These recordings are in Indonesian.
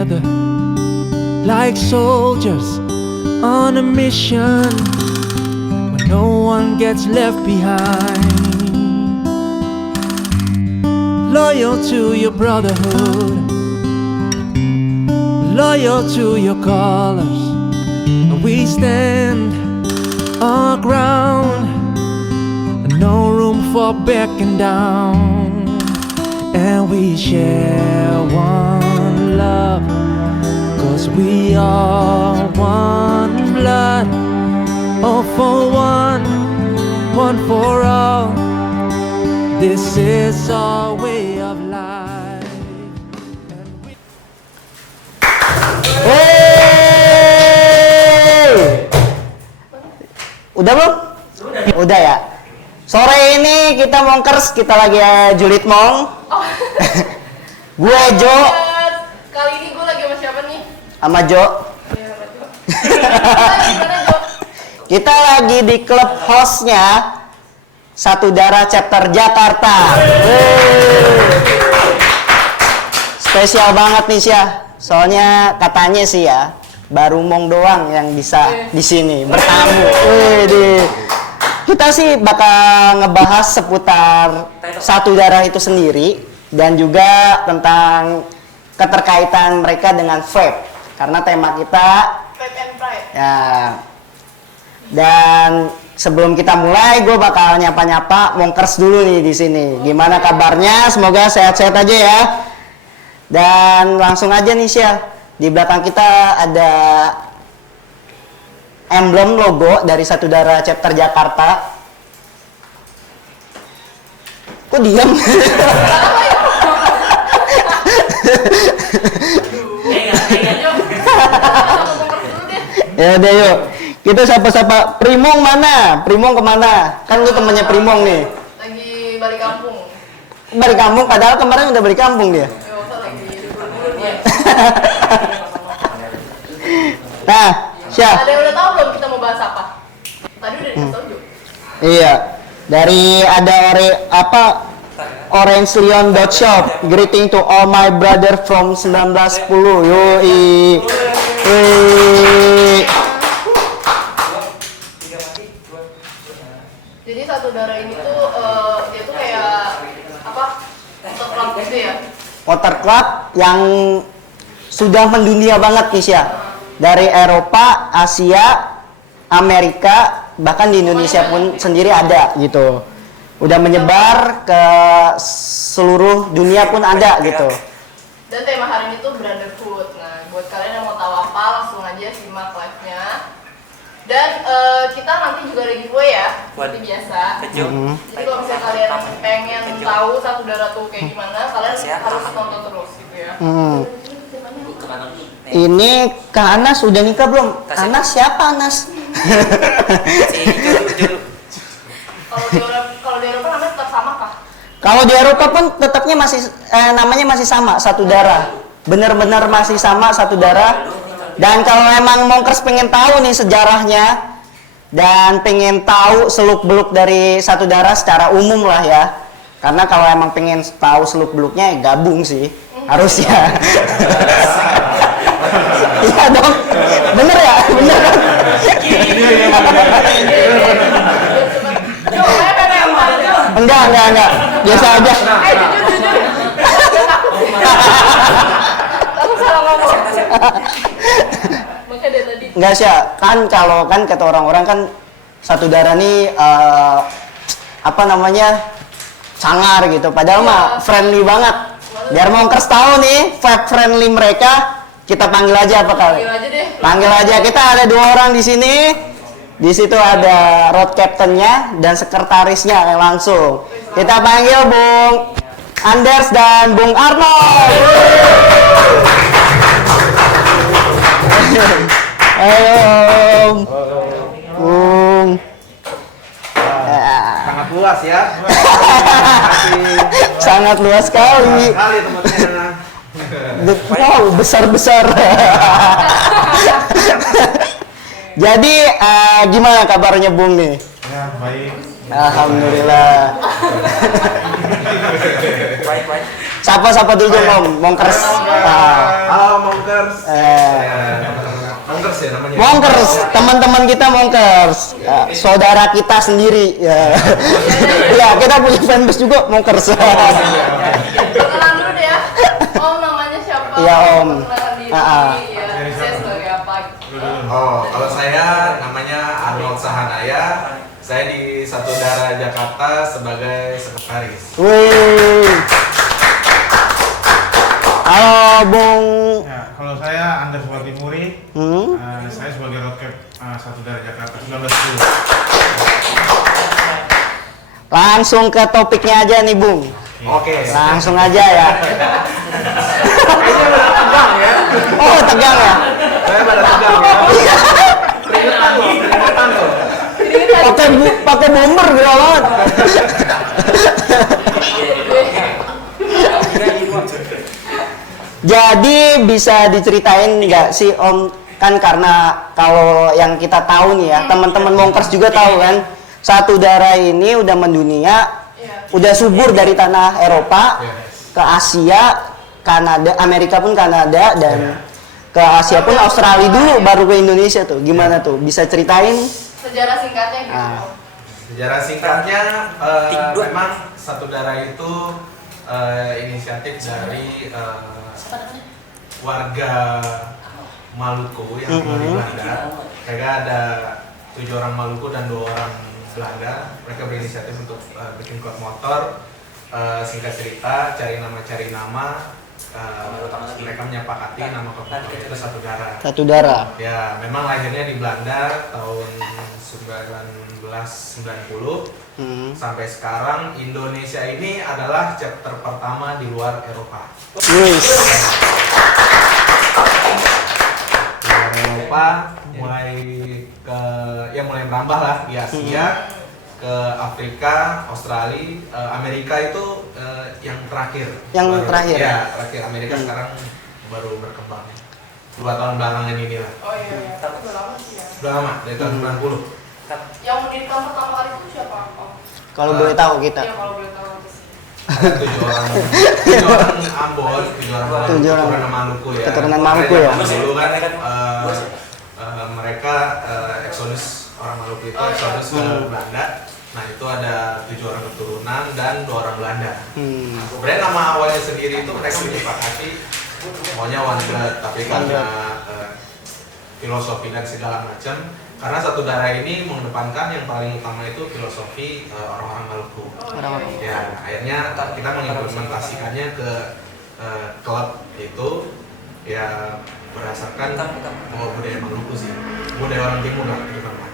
together like soldiers on a mission when no one gets left behind. Loyal to your brotherhood, loyal to your colors. We stand our ground, no room for backing down. And we share one love, 'cause we are one blood. All for one, one for all. This is our way of life. Udah belum? Udah ya. Sore ini kita mongkers, kita lagi julid mong. Gue Jo. Kali ini gue lagi sama siapa nih? Sama Jo. Iya, sama Jo. Gimana Jo? Kita lagi di klub hostnya Satu Darah Chapter Jakarta. Spesial banget nih Syah. Soalnya katanya sih ya, baru mong doang yang bisa di sini bertamu. Kita sih bakal ngebahas seputar Satu Darah itu sendiri dan juga tentang keterkaitan mereka dengan vape. Karena tema kita Vape and Pride. ya. Dan sebelum kita mulai, gue bakal nyapa-nyapa mongkers dulu nih di sini. Gimana kabarnya? Semoga sehat-sehat aja ya. Dan langsung aja nih Syah. Di belakang kita ada emblem logo dari Satu Darah Chapter Jakarta. Kok diam? Ya udah yuk. Kita sapa-sapa. Primong mana? Primong kemana? Kan lu temennya Primong nih. Lagi balik kampung. Balik kampung, padahal kemarin udah balik kampung dia. Ya, usah lagi libur-libur dia. Nah, Syah. Ada yang udah tahu belum kita mau bahas apa? Tadi udah dikasih tau Jo. Iya. Dari ada Orange Leon Shop. Greeting to all my brother from 1910. Yoi. Jadi Satu Darah ini tuh dia tuh kayak apa? Untuk club gitu ya. Motor Club yang sudah mendunia banget nih Syah. Dari Eropa, Asia, Amerika, bahkan di Indonesia pun sendiri ada gitu. Udah menyebar ke seluruh dunia pun ada gitu. Dan tema hari ini tuh brotherhood. Nah, buat kalian yang mau tahu apa, langsung aja simak live-nya. Dan kita nanti juga ada giveaway ya, seperti biasa. Jadi kalau misalnya kalian pengen tahu Satu Darah tuh kayak gimana, kalian harus tonton terus gitu ya. Ini Kak Anas udah nikah belum? Anas siapa Anas? Kalau di Eropa namanya tetap sama kah? Kalau di Eropa pun tetapnya masih namanya masih sama, Satu Darah. Bener-bener masih sama, Satu Darah. Dan kalau emang mongkers pengen tahu nih sejarahnya dan pengen tahu seluk-beluk dari Satu Darah secara umum lah ya. Karena kalau emang pengen tahu seluk-beluknya ya gabung sih, harusnya. Iya dong, bener ya, bener kan? Enggak, biasa aja. Jujur. Aku salah ngomong. Makanya dari tadi. Enggak sih, kan kalau kan kata orang-orang kan Satu Darah nih sangar gitu. Padahal mah friendly banget. Biar mongkers tahu nih vibe friendly mereka, kita panggil aja apa kali? Panggil aja deh. Panggil aja. Kita ada 2 orang di sini. Di situ ada road captainnya dan sekretarisnya yang langsung. Kita panggil Bung Anders dan Bung Arnold. Ayo, Bung. Sangat luas ya. Sangat luas sekali. Kali tempatnya. Wow, besar-besar. Jadi gimana kabarnya Bung nih? Ya, baik. Alhamdulillah. Sapa-sapa dulu dong Om, Mongkers. Halo Mongkers. Mongkers. Mongkers ya namanya. Mongkers, teman-teman kita Mongkers. Ya, saudara kita sendiri. Ya. Ya, kita punya fanbase juga Mongkers. Perkenalan dulu deh ya. Om namanya siapa? Iya, Om. Perkenalan diri. Ya, saya sebagai apa gitu. Oh, kalau saya namanya Arnold Sahanaya. Saya di Satu Darah Jakarta sebagai sekretaris. Wih. Halo, Bung. Ya, kalau saya Anders Watimuri, saya sebagai roadcap Satu Darah Jakarta 1910. Langsung ke topiknya aja nih, Bung. Oke. Langsung aja ya. Kayaknya udah tegang ya. Oh, tegang ya. Saya pada tegang ya. Keringetan loh, keringetan loh. Pakai bomber gitu banget. Jadi bisa diceritain nggak sih Om, kan karena kalau yang kita tahu nih ya, teman-teman Mongkers juga tahu kan, Satu Darah ini udah mendunia, udah subur dari tanah Eropa ke Asia, Kanada, Amerika pun Kanada, dan ke Asia pun Australia dulu, baru ke Indonesia tuh. Gimana tuh? Bisa ceritain? Sejarah singkatnya gitu. Sejarah singkatnya memang Satu Darah itu inisiatif dari warga Maluku yang tinggal di Belanda. Mereka ada 7 orang Maluku dan 2 orang Belanda. Mereka berinisiatif untuk bikin klub motor. Singkat cerita, cari nama. Mereka menyepakati nama klub motor itu Satu Darah. Satu Darah. Ya, memang lahirnya di Belanda tahun 1990. Sampai sekarang Indonesia ini adalah chapter pertama di luar Eropa. Wih. Di luar Eropa mulai merambah lah di Asia, ke Afrika, Australia, Amerika itu yang terakhir. Yang terakhir. Ya, terakhir Amerika sekarang baru berkembang. 2 tahun belakangan ini lah. Oh iya, tapi udah lama sih ya. Udah lama dari tahun 90. Yang mendirikan pertama kali itu siapa? Om? Kalau boleh tahu kita. Iya, kalau boleh tahu aja sih. Ada 7 orang Ambon, 7 orang keturunan Maluku ya. Keturunan Maluku ya. Dulu kan mereka eksodus, orang Maluku itu eksodus ke Belanda. Nah itu ada 7 orang keturunan dan 2 orang Belanda. Sebenarnya nama awalnya sendiri itu mereka menyepakati maunya One Blood, tapi karena filosofi dan segala macam. Karena Satu Darah ini mengedepankan yang paling utama itu filosofi orang-orang Maluku. Ya, akhirnya kita mengimplementasikannya ke klub itu ya berdasarkan budaya Maluku sih, budaya orang timur lah terutama.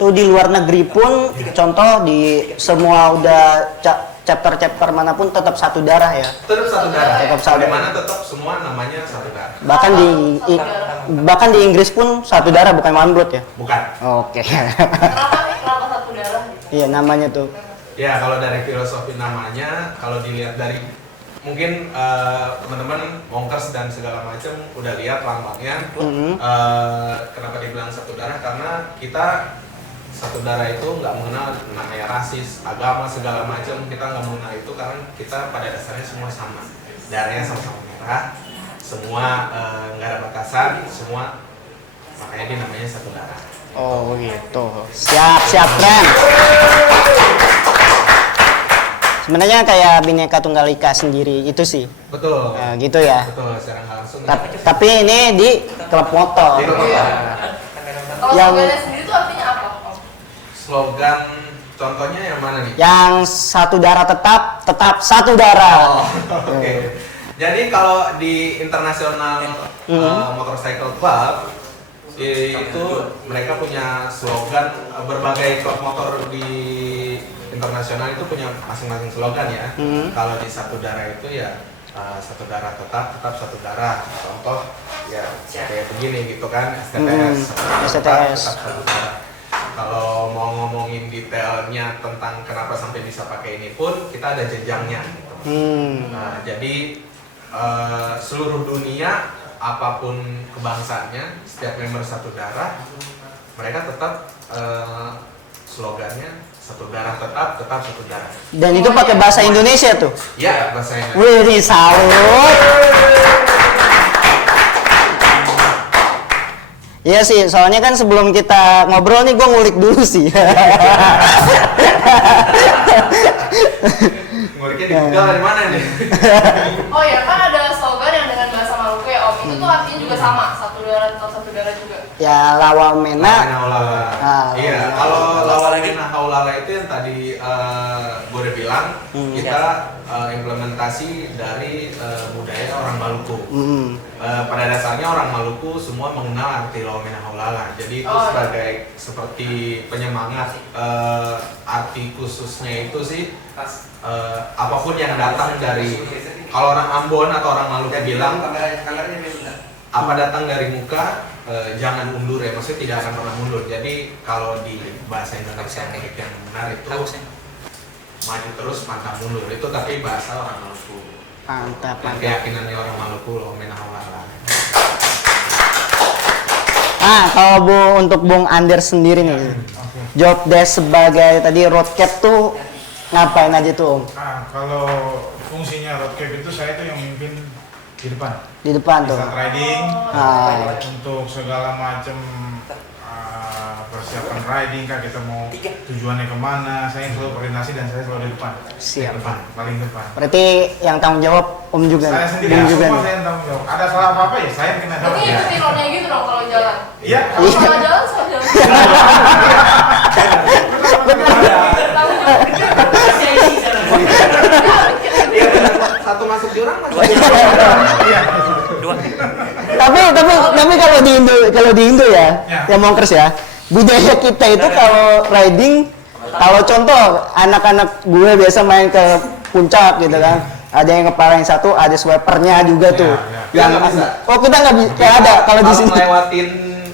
Tuh di luar negeri pun, contoh di semua udah chapter manapun tetap Satu Darah ya. Tetap Satu Darah. Tetap Satu Darah. Dimana tetap semua namanya Satu Darah. Bahkan di Inggris pun Satu Darah, bukan One Blood ya. Bukan. Oke. Kenapa Satu Darah gitu? Iya, namanya tuh. Ya kalau dari filosofi namanya, kalau dilihat dari mungkin teman-teman Mongkers dan segala macam udah lihat lambangnya. Kenapa dibilang Satu Darah? Karena kita Satu Darah itu nggak mengenal namanya rasis, agama segala macam, kita nggak mengenal itu karena kita pada dasarnya semua sama, darahnya sama-sama merah, semua nggak ada batasan, semua makanya dia namanya Satu Darah. Oh gitu. Siap keren. Sebenarnya kayak Bhinneka Tunggal Ika sendiri itu sih. Betul. Nah, gitu ya. Betul, secara nggak langsung. Tapi ini di klub motor. Kalau slogannya sendiri itu artinya apa? Slogan contohnya yang mana nih? Yang Satu Darah tetap Satu Darah. Oke. Jadi kalau di internasional motorcycle club itu mereka punya slogan, berbagai klub motor di internasional itu punya masing-masing slogan ya. Kalau di Satu Darah itu ya Satu Darah tetap Satu Darah. Contoh ya kayak begini gitu kan, STTS. Tetap Satu Darah. Kalau mau ngomongin detailnya tentang kenapa sampai bisa pakai ini pun kita ada jenjangnya. Nah, jadi seluruh dunia apapun kebangsaannya, setiap member Satu Darah mereka tetap slogannya Satu Darah tetap Satu Darah. Dan itu pakai bahasa Indonesia tuh. Ya, bahasa Indonesia. Wih, salut. Iya sih, soalnya kan sebelum kita ngobrol nih gue ngulik dulu sih. Nguliknya di Google dari mana nih? Oh ya, kan ada slogan yang dengan bahasa Maluku ya Om. Itu tuh artinya juga sama, satu darah tetap satu darah juga. Ya lawa mena. Haulala. Ah, Iya, kalau lawa mena haulala itu yang tadi gue udah bilang, kita implementasi dari budaya orang Maluku. Pada dasarnya orang Maluku semua mengenal arti lawa mena haulala. Jadi itu sebagai seperti penyemangat. Arti khususnya itu sih apapun yang datang dari, kalau orang Ambon atau orang Maluku bilang apa datang dari muka jangan mundur ya, maksudnya tidak akan pernah mundur. Jadi kalau di bahasa Indonesia yang benar itu maju terus pantang mundur, itu tapi bahasa orang Maluku. Mantap, Dan mantap. keyakinannya orang Maluku loh menahawala. Nah, kalau untuk Bung Anders sendiri nih, job desk sebagai tadi road cap tuh ngapain aja tuh Om? Nah, kalau fungsinya road cap itu saya tuh yang mimpin di depan. Di depan tuh. Start riding, untuk segala macam persiapan riding kah, kita mau tujuannya kemana, saya yang selalu koordinasi dan saya selalu di depan. Siap. Di depan, paling depan. Berarti yang tanggung jawab Om juga Saya nih? sendiri, Bung ya, juga semua nih? saya yang tanggung jawab. Ada salah apa-apa ya, saya yang kena jawab. Berarti ikutin roadnya gitu dong kalau jalan. Iya. Kalau salah jalan, salah jalan. Iya, satu masuk jurang masuk. Iya. Tapi kalau di Indo ya, yang Monkers ya, budaya kita itu kalau riding, kalau contoh anak-anak gue biasa main ke puncak gitu kan, ada yang kepala yang satu, ada swipernya juga tuh. Kita nggak bisa. Oh kita nggak bisa, kayak ada kalau di sini. Melewatin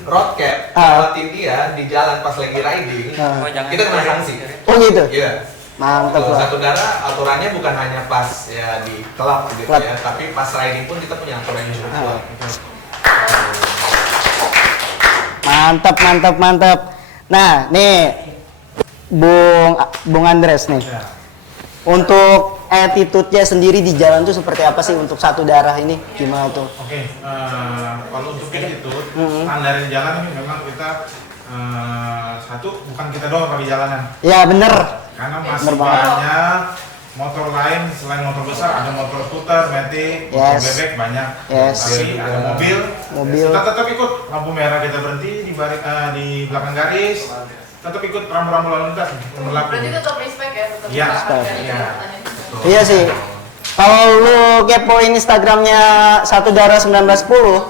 road cap, melewatin dia di jalan pas lagi riding, kita kena sanksi. Oh gitu. Iya. Mantap Kalau lah. satu darah aturannya bukan hanya pas ya di klub gitu Klub. ya, tapi pas riding pun kita punya aturan yang cukup kuat. Mantap, mantap, mantap. Nah, nih Bung Andres nih. Ya. Untuk attitude-nya sendiri di jalan tuh seperti apa sih untuk satu darah ini? Gimana tuh? Oke, kalau untuk attitude, standar jalan ini memang kita satu, bukan kita doang kalau di jalanan. Ya bener. Karena Bener masih banget. banyak motor lain selain motor besar, ada motor skuter, metik, motor Yes. bebek banyak. Yes. Tapi ada mobil. Mobil. Kita tetap ikut lampu merah, kita berhenti di belakang garis. Tetap ikut rambu-rambu lalu lintas yang berlaku. Berarti tetap respect ya, tetap Iya, hargai iya. kesempatannya. Iya sih. Kalau lu kepoin Instagramnya Satu Darah 1910,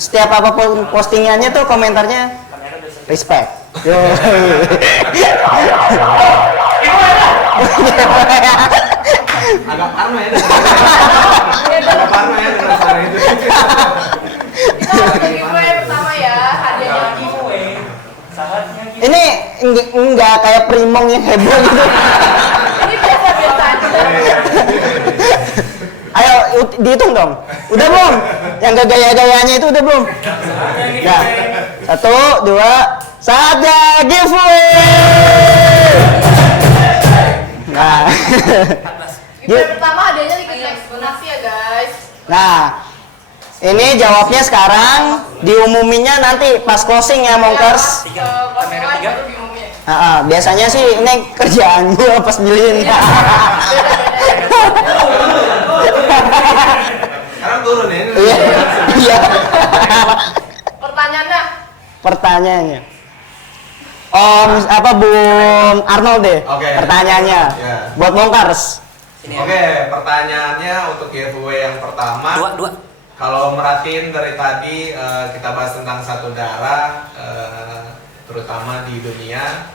setiap apapun postingannya tuh komentarnya respect. Yo. Agak parno ya. Agak parno ya dengan suara itu. Kita langsung ke giveaway pertama ya, hadiahnya giveaway. Ini enggak kayak primong yang heboh gitu. Ini biasa-biasa aja. Ayo dihitung dong. Udah belum? Yang gak gaya-gayanya itu udah belum? Nah, 1, 2, saatnya giveaway. Nah, Giveaway pertama hadiahnya tiket eksponasi ya guys. nah, ini jawabnya sekarang, diumuminnya nanti pas closing ya Monkers. Kamera 3 baru diumumin. Biasanya sih ini kerjaan gua pas milihin. Sekarang turun ya. Iya, iya. Pertanyaannya, Pertanyaannya, Bung Arnold deh. Oke. Pertanyaannya, Ya. buat Monkers. Oke, pertanyaannya untuk giveaway yang pertama. Dua. Kalau merhatiin dari tadi kita bahas tentang satu darah, terutama di dunia.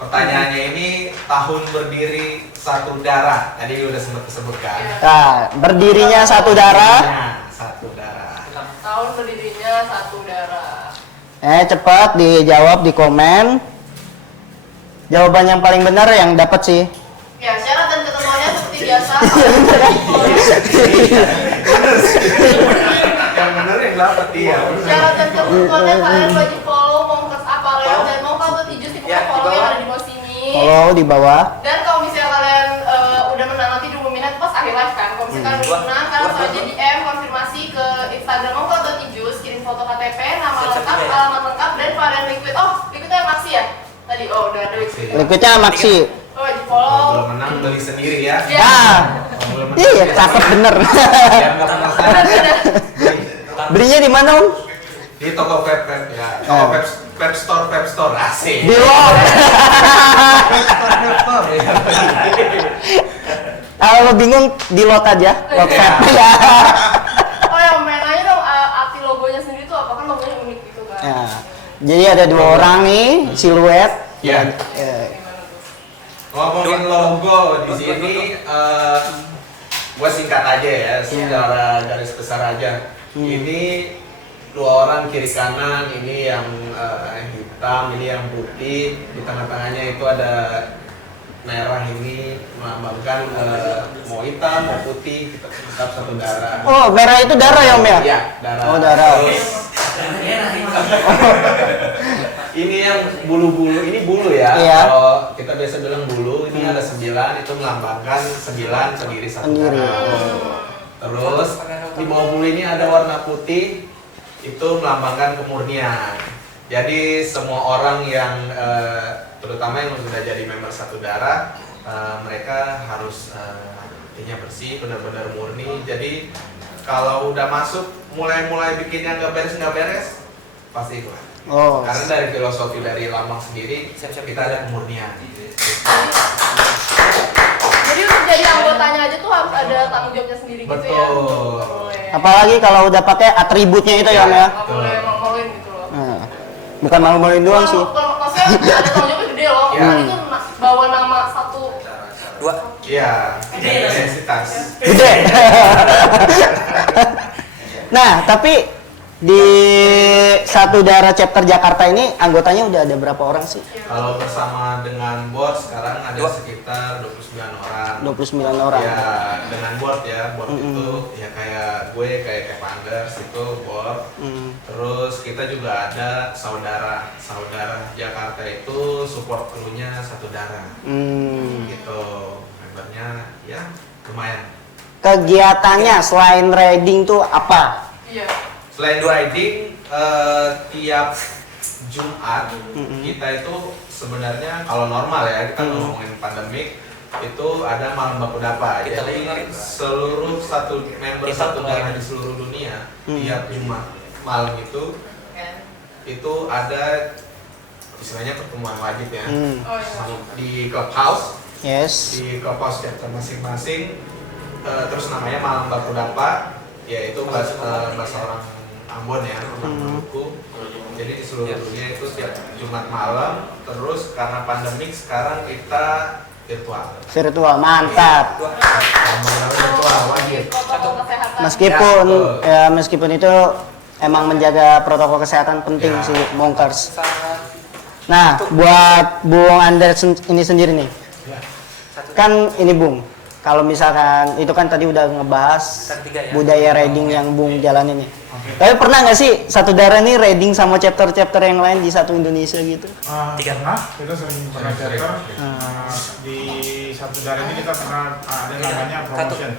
Pertanyaannya ini tahun berdiri satu darah. Tadi udah sempat disebutkan. Nah, berdirinya Satu Darah. Nah, satu darah. tahun berdirinya Satu Darah. Cepat dijawab di komen. Jawaban yang paling benar yang dapat sih. Ya, syarat dan ketentuannya seperti biasa. Yang bener yang dapat dia. Syarat dan ketentuannya kalian wajib follow Monkers Apparel dan Monkers atau Tijus di follow yang ada di bawah sini. Follow di bawah. Dan kalau misalnya kalian udah menang nanti diumumin nanti pas akhir live kan. Kalau misalnya kalian udah menang, kalian langsung aja DM konfirmasi ke Instagram Monkers atau Tijus, kirim foto KTP, nama lengkap, tadi. Oh, udah ada liquid. Liquidnya Maxi. Oh, wajib Kalau follow. belum menang beli sendiri ya. Iya. Ah, Kalau belum menang, iya beli cakep sendiri. bener. Biar nggak penasaran. Beli. Belinya di mana Om? Di toko vape ya. Toko vape store asik. Di Lot. Kalau bingung di Lot aja, Lot Vape ya. Oh, yang main aja dong, arti logonya sendiri tuh apa kan logonya unik gitu kan. Ya. Jadi ada 2 orang nih, siluet. Iya. Ya. Ngomongin logo di sini, gue singkat aja ya, secara garis besar aja. Ini 2 orang kiri kanan, ini yang hitam, ini yang putih. Di tengah-tengahnya itu ada merah, ini melambangkan mau hitam mau putih tetap satu darah. Oh, merah itu darah ya Om ya? Iya, darah. Oh, darah. Terus, ini yang bulu-bulu, ini bulu ya. Iya. Kalau kita biasa bilang bulu, ini ada 9, itu melambangkan 9 sendiri satu Sendiri. darah. Terus di bawah bulu ini ada warna putih, itu melambangkan kemurnian. Jadi semua orang yang terutama yang sudah jadi member satu darah, mereka harus hatinya bersih, benar-benar murni. Jadi kalau udah masuk mulai bikin yang nggak beres pasti ikut. Oh. Karena dari filosofi dari lambang sendiri kita ada kemurnian. Jadi untuk jadi anggotanya aja tuh harus ada tanggung jawabnya sendiri gitu ya. Betul. Boleh. Apalagi kalau udah pakai atributnya itu ya Om ya. Nggak boleh malu-maluin gitu loh. Nah, bukan malu-maluin doang sih. Kalau maksudnya ada tanggung jawabnya gede loh. Iya. Itu bawa nama satu. Iya, identitas. Gede. Nah, tapi di satu darah chapter Jakarta ini anggotanya udah ada berapa orang sih? Kalau bersama dengan board sekarang ada sekitar 29 orang. 29 orang. Ya, dengan board ya, board itu ya kayak gue, kayak Kevanders itu board. Terus kita juga ada saudara Jakarta itu support krunya satu darah. Gitu, membernya ya lumayan. Kegiatannya selain riding tuh apa? Iya. Selain riding, tiap Jumat kita itu sebenarnya kalau normal ya, kita ngomongin pandemik itu ada malam baku dapa. Jadi seluruh satu member satu darah di seluruh dunia tiap Jumat malam itu ada istilahnya pertemuan wajib ya. Oh iya. Di clubhouse, Yes. di clubhouse chapter masing-masing. Terus namanya malam baku dapa, yaitu bahasa orang Ambon ya, orang Maluku. Jadi di seluruh dunia itu tiap Jumat malam. Terus karena pandemik sekarang kita virtual. Virtual, mantap. Virtual wajib. Protokol kesehatan. Meskipun itu emang menjaga protokol kesehatan penting Ya. sih Monkers. Nah, buat Bung Anderson ini sendiri nih. Kan ini Bung, kalau misalkan itu kan tadi udah ngebahas budaya riding yang Bung jalanin nih. Tapi pernah nggak sih satu darah nih riding sama chapter-chapter yang lain di satu Indonesia gitu? Pernah, kita pernah chapter di satu darah ini kita pernah ada namanya promotion.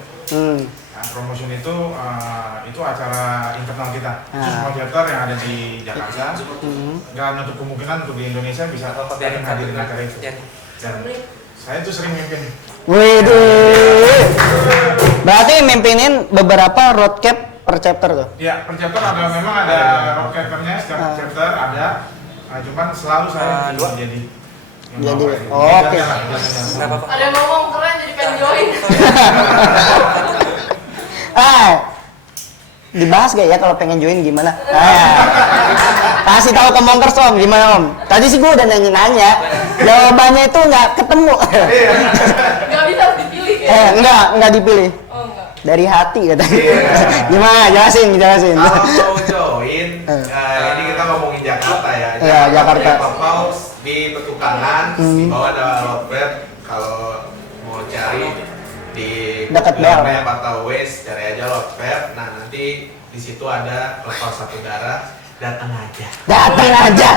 Nah, promotion itu acara internal kita. Semua chapter yang ada di Jakarta, nggak menutup kemungkinan untuk di Indonesia bisa saling hadirin acara itu. Dan saya tuh sering mimpin. Widih. Berarti mimpinin beberapa road cap per chapter tuh? Ya, per chapter memang ada road cappernya, setiap chapter ada. Cuman selalu saya jadi. Jadi, oke. Ada yang ngomong keren jadi pengen join. Dibahas gak ya kalau pengen join gimana? Kasih tahu ke Monkers Om, gimana Om? Tadi sih gue udah nanya-nanya, jawabannya itu nggak ketemu. Nggak bisa dipilih ya. Nggak dipilih. Oh enggak. Dari hati katanya. Gimana? Jelasin. Kalau mau join, ini kita ngomongin Jakarta ya. Iya, Jakarta. Clubhouse di Petukangan, di bawah ada Lotweb. Kalau mau cari di Dekat Bel. Map atau Waze, cari aja Lotweb. Nah nanti di situ ada Clubhouse satu darah. Datang aja. Datang aja.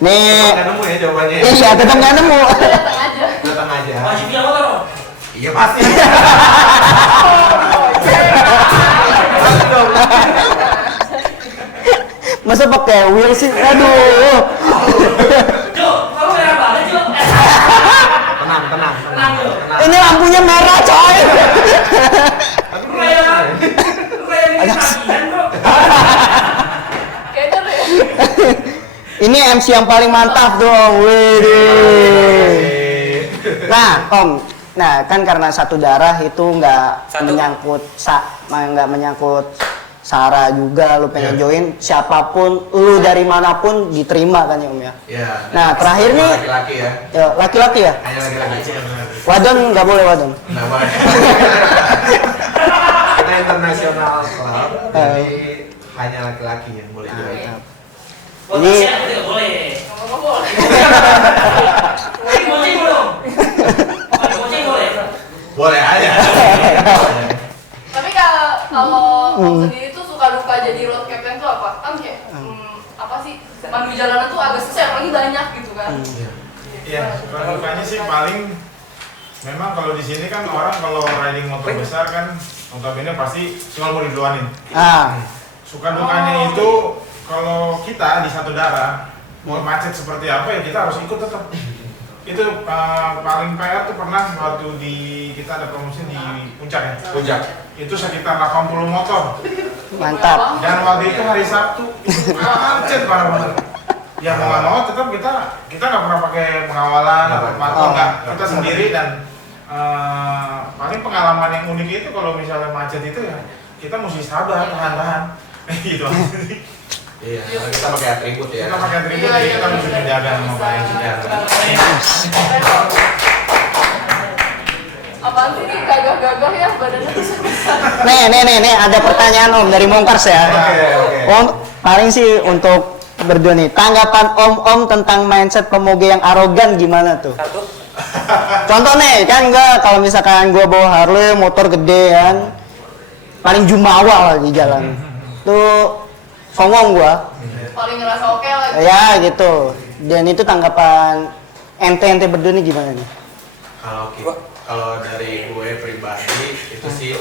Nih. Nggak nemu ya jawabannya. Iya, tetap nggak nemu. Datang aja. Datang aja. Masih punya motor? Iya pasti. Masa pakai Will sih? Aduh. Tenang. Ini lampunya merah, coy. Kayaknya deh. Ini MC yang paling mantap dong. Widih. Nah, Om. Nah, kan karena satu darah itu nggak menyangkut Sarah juga, lu pengen join, siapapun, lu dari manapun diterima kan ya Om ya? Iya. Nah, terakhir nih, Laki-laki ya. laki-laki ya? Hanya laki-laki. Wadon nggak boleh wadon? Nggak boleh. Kita internasional club, jadi hanya laki-laki yang boleh join. Jadi, Ngomong boleh. Boleh aja. Tapi kalau Om sendiri tuh suka duka jadi road captain tuh apa? Kan kayak apa sih? Mandu jalanan tuh agak susah, apalagi banyak gitu kan. Iya, suka-dukanya sih paling memang kalau di sini kan orang kalau riding motor besar kan notabene pasti selalu mau diduluanin. Suka dukanya itu kalau kita di satu darah mau macet seperti apa ya kita harus ikut tetap. Itu paling PR tuh pernah waktu kita ada promosi di Puncak ya. Puncak. Itu sekitar 80 motor. mantap. Dan waktu itu hari Sabtu itu macet parah banget. Ya mau nggak mau tetap kita nggak pernah pakai pengawalan atau apa nggak, kita sendiri dan paling pengalaman yang unik itu kalau misalnya macet itu ya kita mesti sabar tahan gitu. Iya, kita pakai atribut ya. Kita pakai atribut jadi kita mesti menjaga nama baik. Apaan sih nih gagah-gagah ya badannya tuh sebesar. Nih, ada pertanyaan Om dari Mongkars ya. Oke. Om, paling sih untuk berdua nih, tanggapan Om tentang mindset pemoge yang arogan gimana tuh? Contoh nih, kan kalau misalkan gua bawa Harley, motor gede kan, paling jumawa di jalan. Tuh songong gua. Paling ngerasa oke lah. Ya gitu. Dan itu tanggapan ente berdua nih gimana nih? Kalau dari gue pribadi itu sih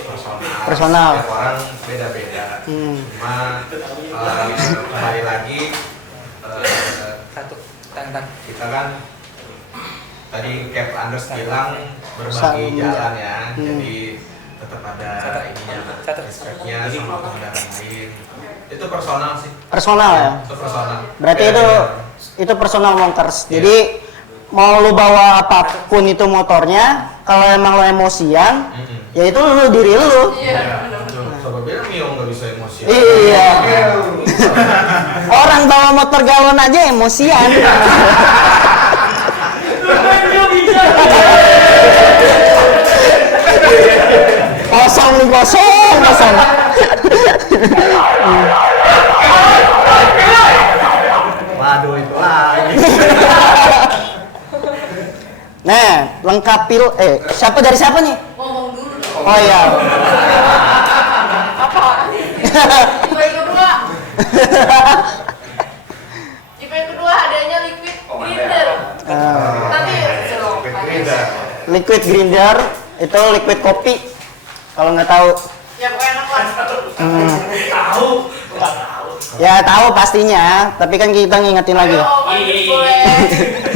Personal. Setiap orang beda-beda. Cuma kembali lagi kita kan tadi Cap Anders bilang berbagi jalan ya. Jadi tetap ada ininya, respectnya sama pengendara lain. Itu personal sih. Personal ya? Itu personal. Berarti itu personal Mongkars. Jadi mau lu bawa apapun itu motornya, kalau emang lo emosian, ya itu lu diri lu. Iya. Sobat bilang Mio nggak bisa emosi. Iya. Orang bawa motor galon aja emosian. kosong. Waduh itu lagi. Nah, lengkapi siapa dari siapa nih? Ngomong dulu dong. Oh iya. Apa? Tipe yang kedua. Tipe yang kedua adanya liquid grinder. Nanti selong. Liquid grinder itu liquid kopi. Kalau nggak tahu. Ya pokoknya enak lah. Ya tahu pastinya, tapi kan kita ngingetin lagi. Ayo, boleh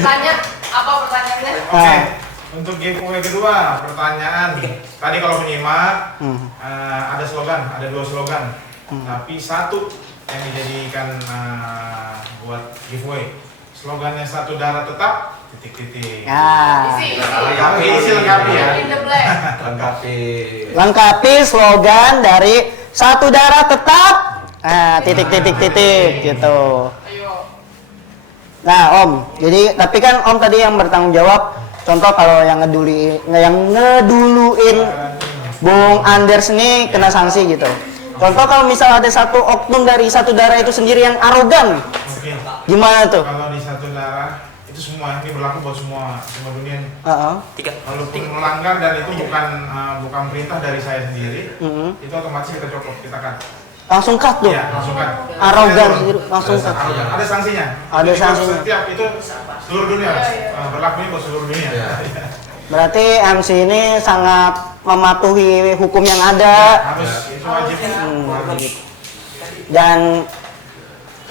tanya apa pertanyaannya? Oke, untuk giveaway kedua, pertanyaan. Tadi kalau menyimak, ada dua slogan. Tapi satu yang dijadikan buat giveaway. Slogannya satu darah tetap, titik-titik. Isi lengkapi ya. In the black. Lengkapi slogan dari satu darah tetap, titik-titik gitu. Ayo. Nah Om, jadi tapi kan Om tadi yang bertanggung jawab. Contoh kalau yang ngeduluin Bung Anders ini kena sanksi gitu. Contoh kalau misal ada satu oknum dari satu darah itu sendiri yang arogan, Oke. gimana tuh? Kalau di satu darah itu semua ini berlaku buat semua dunia. Kalau melanggar dan itu bukan perintah dari saya sendiri, itu otomatis kita copot, kita cut. Langsung cut tuh. Iya, langsung cut. Arogan sendiri langsung cut. Ada sanksinya. Ada Jadi sanksinya. Setiap itu seluruh dunia, berlakunya buat seluruh dunia. Berarti MC ini sangat mematuhi hukum yang ada. Harus itu wajib. Dan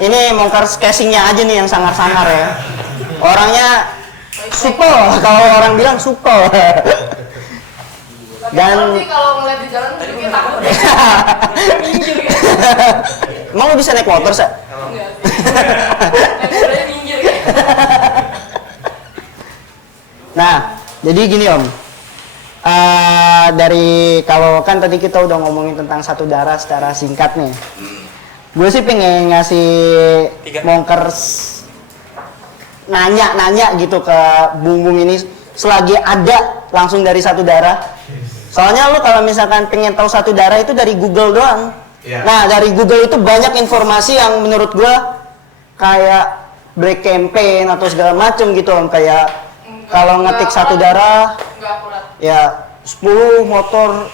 Ini Mongkers casingnya aja nih yang sangar-sangar ya. Orangnya supel, kalau orang bilang supel. Dan sih kalau ngeliat di jalan mungkin takut deh. Minggir gitu. emang lu bisa naik motor, Sa? Enggak sih. Naik motornya minggir gitu. Nah, jadi gini Om. Dari kalau kan tadi kita udah ngomongin tentang satu darah secara singkat nih. Gue sih pengen ngasih Mongkers nanya gitu ke Bung ini selagi ada langsung dari satu darah. Soalnya lu kalau misalkan pengen tahu satu darah itu dari Google doang. Iya. Nah, dari Google itu banyak informasi yang menurut gua kayak black campaign atau segala macem gitu Om, kayak kalau ngetik satu darah Enggak akurat. ya 10 motor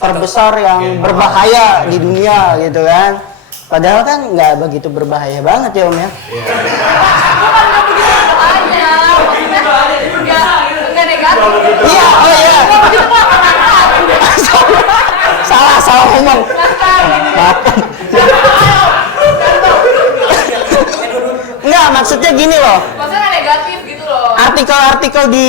terbesar yang berbahaya di dunia gitu kan. Padahal kan nggak begitu berbahaya banget ya Om ya. Hanya maksudnya enggak negatif. Iya, oh iya. Salah ngomong. Enggak, maksudnya gini loh. Maksudnya nggak negatif gitu loh. Artikel-artikel di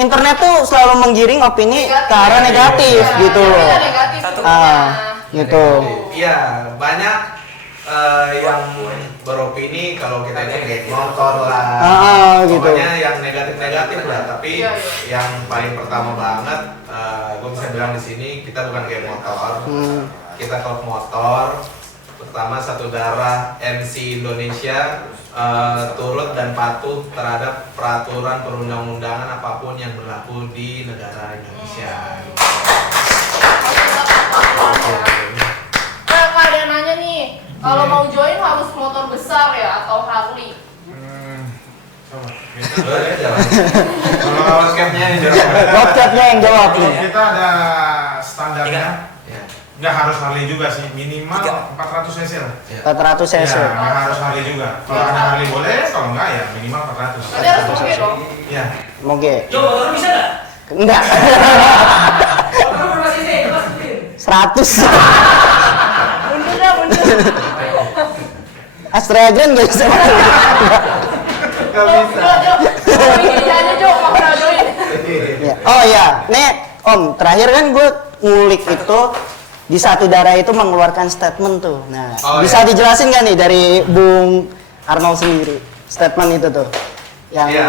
internet tuh selalu menggiring opini ke arah negatif gitu loh. Iya, negatif Gitu. Iya, banyak yang beropini kalau kita ini kayak motor lah. Gitu. Pokoknya yang negatif-negatif lah. Tapi Iya. yang paling pertama banget, gue bisa bilang di sini kita bukan kayak motor. Kita klub motor. Pertama satu darah MC Indonesia turut dan patuh terhadap peraturan perundang-undangan apapun yang berlaku di negara Indonesia. Kak, ada yang nanya nih, kalau mau join harus motor besar ya atau Harley? Coba. Boleh jawab. Kalau skepnya yang jawab. Bokapnya yang jawab Kalau nih. kita ada standarnya, Ya. nggak harus Harley juga sih, minimal 400 cc lah. 400 cc. Ya, nggak harus Harley juga. Kalau ada Harley boleh, kalau nggak ya minimal 400. Berarti harus moge dong? Ya. Moge. Jo, motor bisa nggak? Enggak. Motor berapa cc? Mas Udin. 100. Mundur dah, mundur. Astra Grand gak bisa. Gak bisa. Jo, begini aja Jo, mau pernah join. Ya. Oh ya, nih Om, terakhir kan gue ngulik itu di satu darah itu mengeluarkan statement tuh. Nah, Oh, bisa iya. dijelasin nggak nih dari Bung Arnold sendiri statement itu tuh? Yang Iya.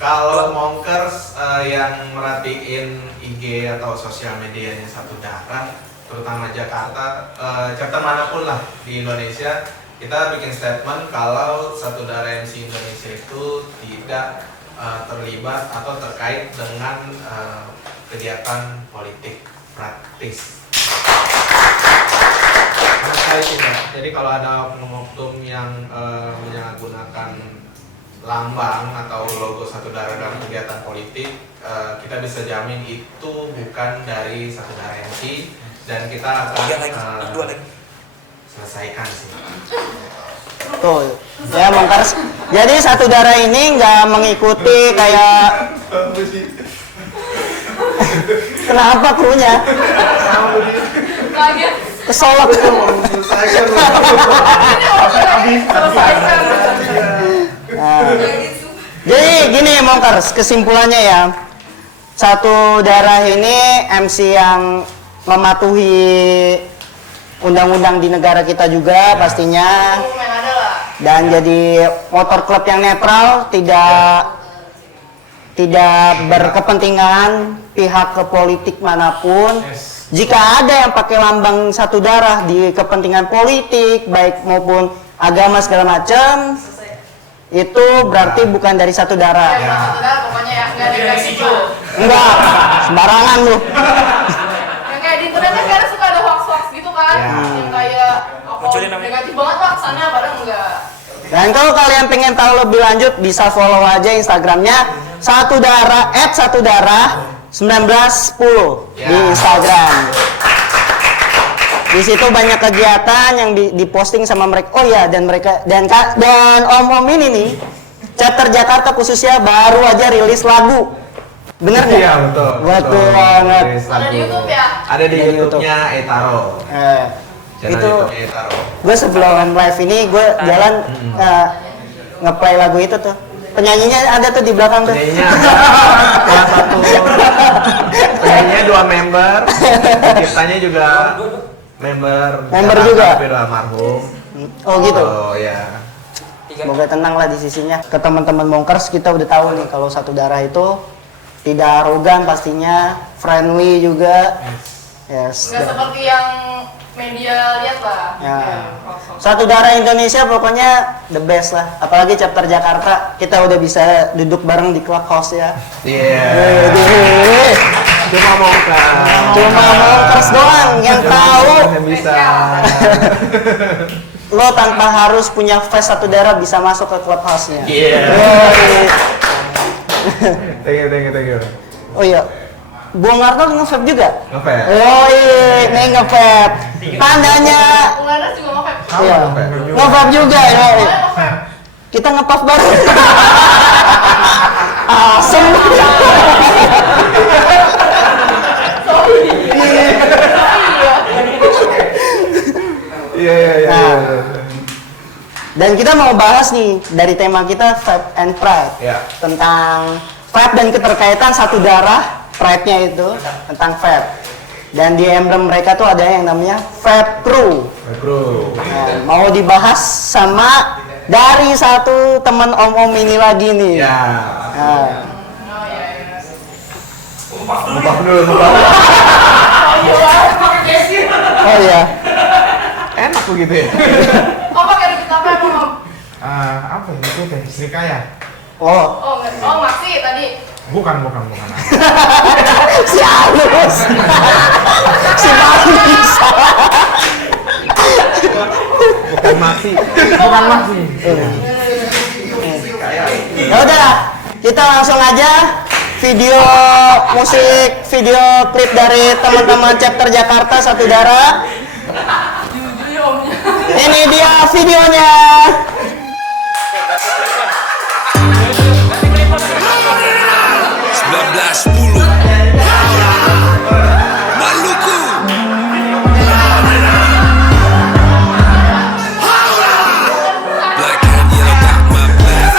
Kalau Mongkers yang merhatiin IG atau sosial medianya satu darah, terutama Jakarta, chapter manapun lah di Indonesia, kita bikin statement kalau satu darah MC Indonesia itu tidak terlibat atau terkait dengan kegiatan politik praktis. Sama sekali tidak. Jadi kalau ada oknum-oknum yang menyalahgunakan lambang atau logo satu darah dalam kegiatan politik, kita bisa jamin itu bukan dari satu darah MC dan kita akan selesaikan sih. tuh, ya Mongkers. Jadi satu darah ini nggak mengikuti kayak kenapa krunya Kaget. kesolok. Selesaikan. Selesaikan. Nah, jadi gini Mongkers, kesimpulannya ya, satu darah ini MC yang mematuhi undang-undang di negara kita juga pastinya, Yang ada lah. dan jadi motor klub yang netral, tidak berkepentingan pihak ke politik manapun. Jika ada yang pakai lambang satu darah di kepentingan politik baik maupun agama segala macam, itu berarti bukan dari satu darah. Ya, satu darah pokoknya ya, nggak negatif lah. Enggak, sembarangan lu. Yang kayak di internet kan kadang suka ada hoax-hoax gitu kan, yang kayak negatif banget lah kesannya, padahal enggak. Dan kalau kalian pengen tahu lebih lanjut, bisa follow aja Instagramnya satu darah @1910 di Instagram. Di situ banyak kegiatan yang diposting sama mereka. Oh ya, dan Om ini nih, chapter Jakarta khususnya baru aja rilis lagu. Bener nggak? Iya betul. Betul banget. Ada di YouTube ya? Ada di YouTube-nya Etaro. Channel Itu YouTube-nya Taro. gue sebelum live ini gue jalan ngeplay lagu itu tuh. Penyanyinya ada tuh di belakang tuh. Penyanyinya ada salah satu penyanyinya 2 member, penciptanya juga member juga? Pero almarhum. Oh gitu. Oh ya. Semoga tenang lah di sisinya. Ke teman-teman Monkers kita udah tahu nih kalau satu darah itu tidak arogan pastinya, friendly juga. Yes. Nggak seperti yang media lihat lah. Ya. Kosong. Satu darah Indonesia pokoknya the best lah. Apalagi chapter Jakarta, kita udah bisa duduk bareng di clubhouse ya. Iya. Wih, Cuma Monkers. Cuma Monkers doang yang tahu. Yang bisa. Lo tanpa harus punya face satu darah bisa masuk ke clubhouse-nya. Iya. Wih. Thank you. Oh iya, Bung Arnold nge-vape juga? Nge-vape. Oh iya, nih nge-vape. Tandanya, Bung Anas juga mau vape. iya, nge-vape juga ya. Boleh mau vape. Kita nge-puff bareng. Asem. Iya. Nah, dan kita mau bahas nih dari tema kita Vape and Pride. Ya. Tentang vape dan keterkaitan satu darah, pride-nya itu tentang vape. Dan di emblem mereka tuh ada yang namanya Vape Crew. Bro. Nah, mau dibahas sama dari satu teman om-om ini lagi nih. Ya. Nah, Oh iya. Mumpah dulu. oh iya. Enak begitu ya. Oh pakai ribet apa emang Om? Apa ya itu teh istri kaya? Oh, Oh Maxi tadi. Bukan. si halus. Si manis. Bukan Maxi. Ya udah, kita langsung aja video musik, video klip dari teman-teman chapter Jakarta satu darah. Ini dia videonya. Maluku. Black and yellow got my black.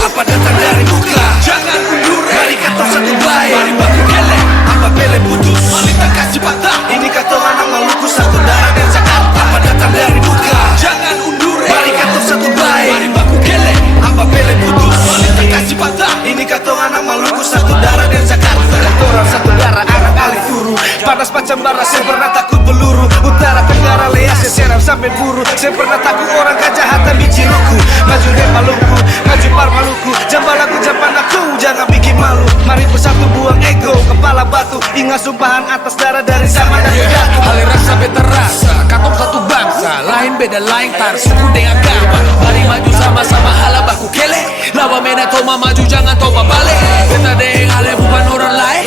Apa datang dari muka? Jangan mundur. Mari kata satu baik. Mari baku kelek. Apa bele putus? Minta kasih patah. Ini kata anak Maluku satu darah dan Jakarta. Apa datang dari muka? Jangan undur. Mari kata satu baik. Mari baku kelek. Apa bele putus? Minta kasih patah. Ini kata anak Maluku satu darah dan Jakarta. Orang satu darah anak alih turu. Panas macam bara, saya pernah takut peluru. Utara tenggara leas, saya serang sampai buru. Saya pernah takut orang kejahatan biji ruku. Maju deh Maluku, maju par Maluku. Jambalaku, jampanaku, jangan bikin malu. Mari bersatu buang ego, kepala batu. Ingat sumpahan atas darah dari zaman dan pidato. Aliran sampai terasa, katong satu bangsa. Lain beda lain tar suku dengan agama. Mari maju sama-sama hala baku kele. Lawa mena toma maju jangan toba balik. Kita deng ale bukan orang lain.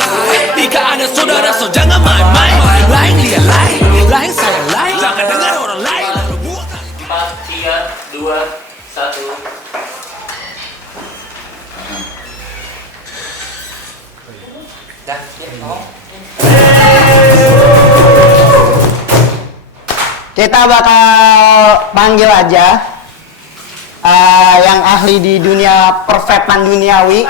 Jika ada saudara so jangan main-main. Lain lihat lain, lain sayang lain. Jangan dengar orang lain lalu buat. 4, 3, 2, 1. Dah, ya, ngomong. Kita bakal panggil aja yang ahli di dunia perfepan duniawi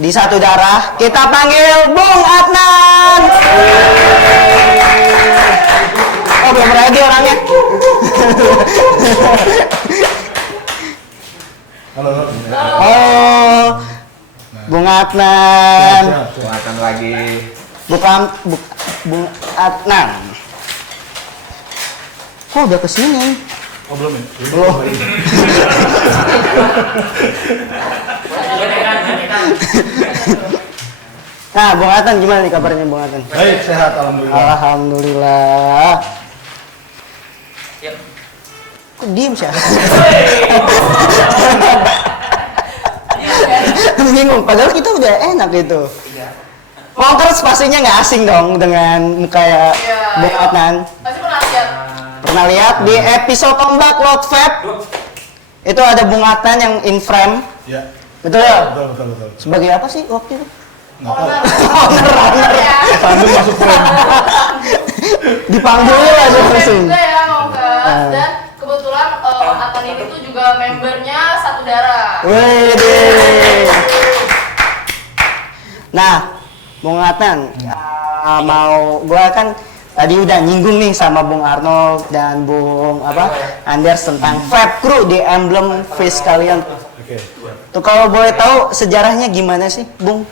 di satu darah. Kita panggil Bung Adnan. Oh belum ready orangnya. Halo. Oh Bung Adnan. Buatan lagi. Bung Adnan. Kok udah kesini? Oh belum ya? Belum. Nah, Bung Adnan gimana nih kabarnya Bung Adnan? Baik, sehat alhamdulillah. Alhamdulillah. Yuk. Kok diem sih? Bingung, padahal kita udah enak gitu. Monkers pastinya nggak asing dong dengan muka ya Bung Adnan. Pasti pernah lihat. Pernah lihat di episode Tombak Lord Vape itu ada Bung Adnan yang in frame, Ya, betul ya? betul. Sebagai apa sih waktu itu? Nggak tahu. Owner. Owner. Ya. Bandung masuk frame. Dipanggil aja langsung. juga ya Ngongkes. Dan kebetulan Om Atan ini tuh juga membernya Satu Darah. Wede. Nah, Bung Atan, gua kan tadi udah nyinggung nih sama Bung Arnold dan Bung Anders tentang Fab Crew di emblem face kalian. Oke. Tuh kalau boleh tahu sejarahnya gimana sih, Bung?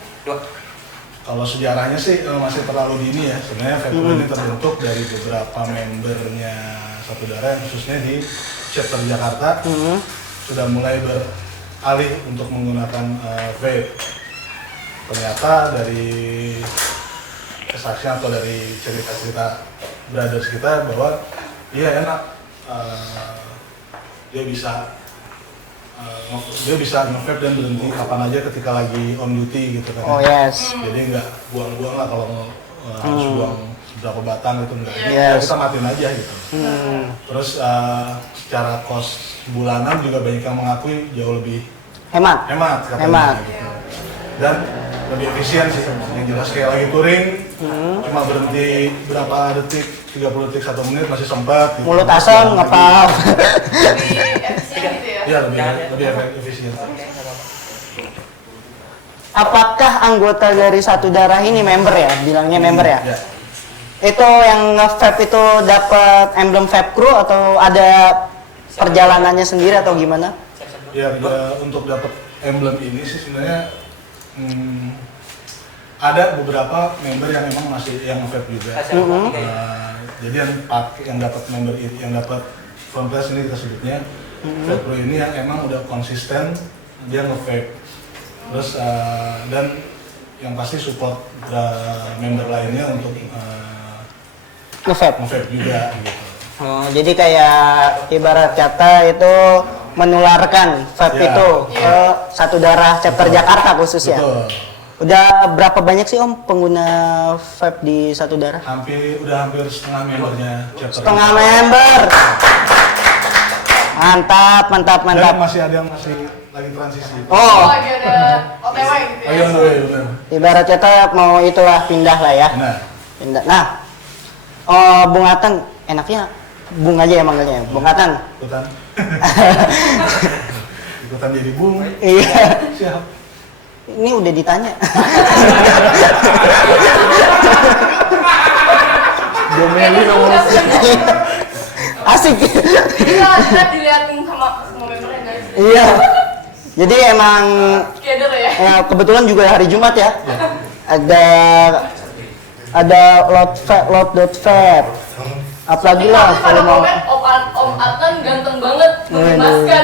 Kalau sejarahnya sih masih terlalu dini ya. Sebenarnya Fab Crew ini terbentuk dari beberapa membernya Satu Darah, khususnya di chapter Jakarta. Sudah mulai beralih untuk menggunakan vape. Ternyata dari kesaksian atau dari cerita-cerita brothers kita bahwa iya enak, dia bisa nge-vape dan berhenti kapan aja ketika lagi on duty gitu kan. Oh yes. Jadi nggak buang-buang lah kalau harus buang berapa batang gitu enggak. Yes. Kita matiin aja gitu. Terus secara kos bulanan juga banyak yang mengakui jauh lebih Hemat. katanya. Hemat. Gitu. Dan lebih efisien sih, yang jelas kayak lagi touring, cuma berhenti berapa detik, 30 detik, 1 menit masih sempat. Gitu. Mulut asam ngepap. Lebih efisien gitu ya. Iya, lebih efisien. Apakah anggota dari Satu Darah ini member ya? Bilangnya member ya? Ya. Itu yang nge-vape itu dapat emblem Fab Crew atau ada perjalanannya sendiri atau gimana? Ya, untuk dapat emblem ini sih sebenarnya ada beberapa member yang memang masih yang vape juga. Jadi yang dapat member yang dapat front press ini kita sebutnya Vape Pro ini yang emang udah konsisten dia nge-vape. Terus dan yang pasti support member lainnya untuk Nge-vape juga gitu. Oh, jadi kayak ibarat kata itu menularkan vape Ya. itu ke Satu Darah chapter Jakarta khusus ya. Betul. Udah berapa banyak sih Om pengguna vape di Satu Darah? Udah hampir setengah membernya chapter. Setengah member. Mantap. Dan masih ada yang masih lagi transisi. Oh, Lagi ada OTW gitu ya. Ayo, benar. ibarat kata mau itulah pindah lah ya. Nah, Pindah. Nah, Bung Atan enaknya Bung aja ya manggilnya. Bung Atan. ikutan jadi Bung. Iya. Siap. Ini udah ditanya. Domeli nomor Asik. Kita diliatin sama membernya guys. Iya. Jadi emang Keder ya. kebetulan juga hari Jumat ya. Ada lot.vape. Apalagi lah kalau mau. Om Atan ganteng banget, mengemaskan.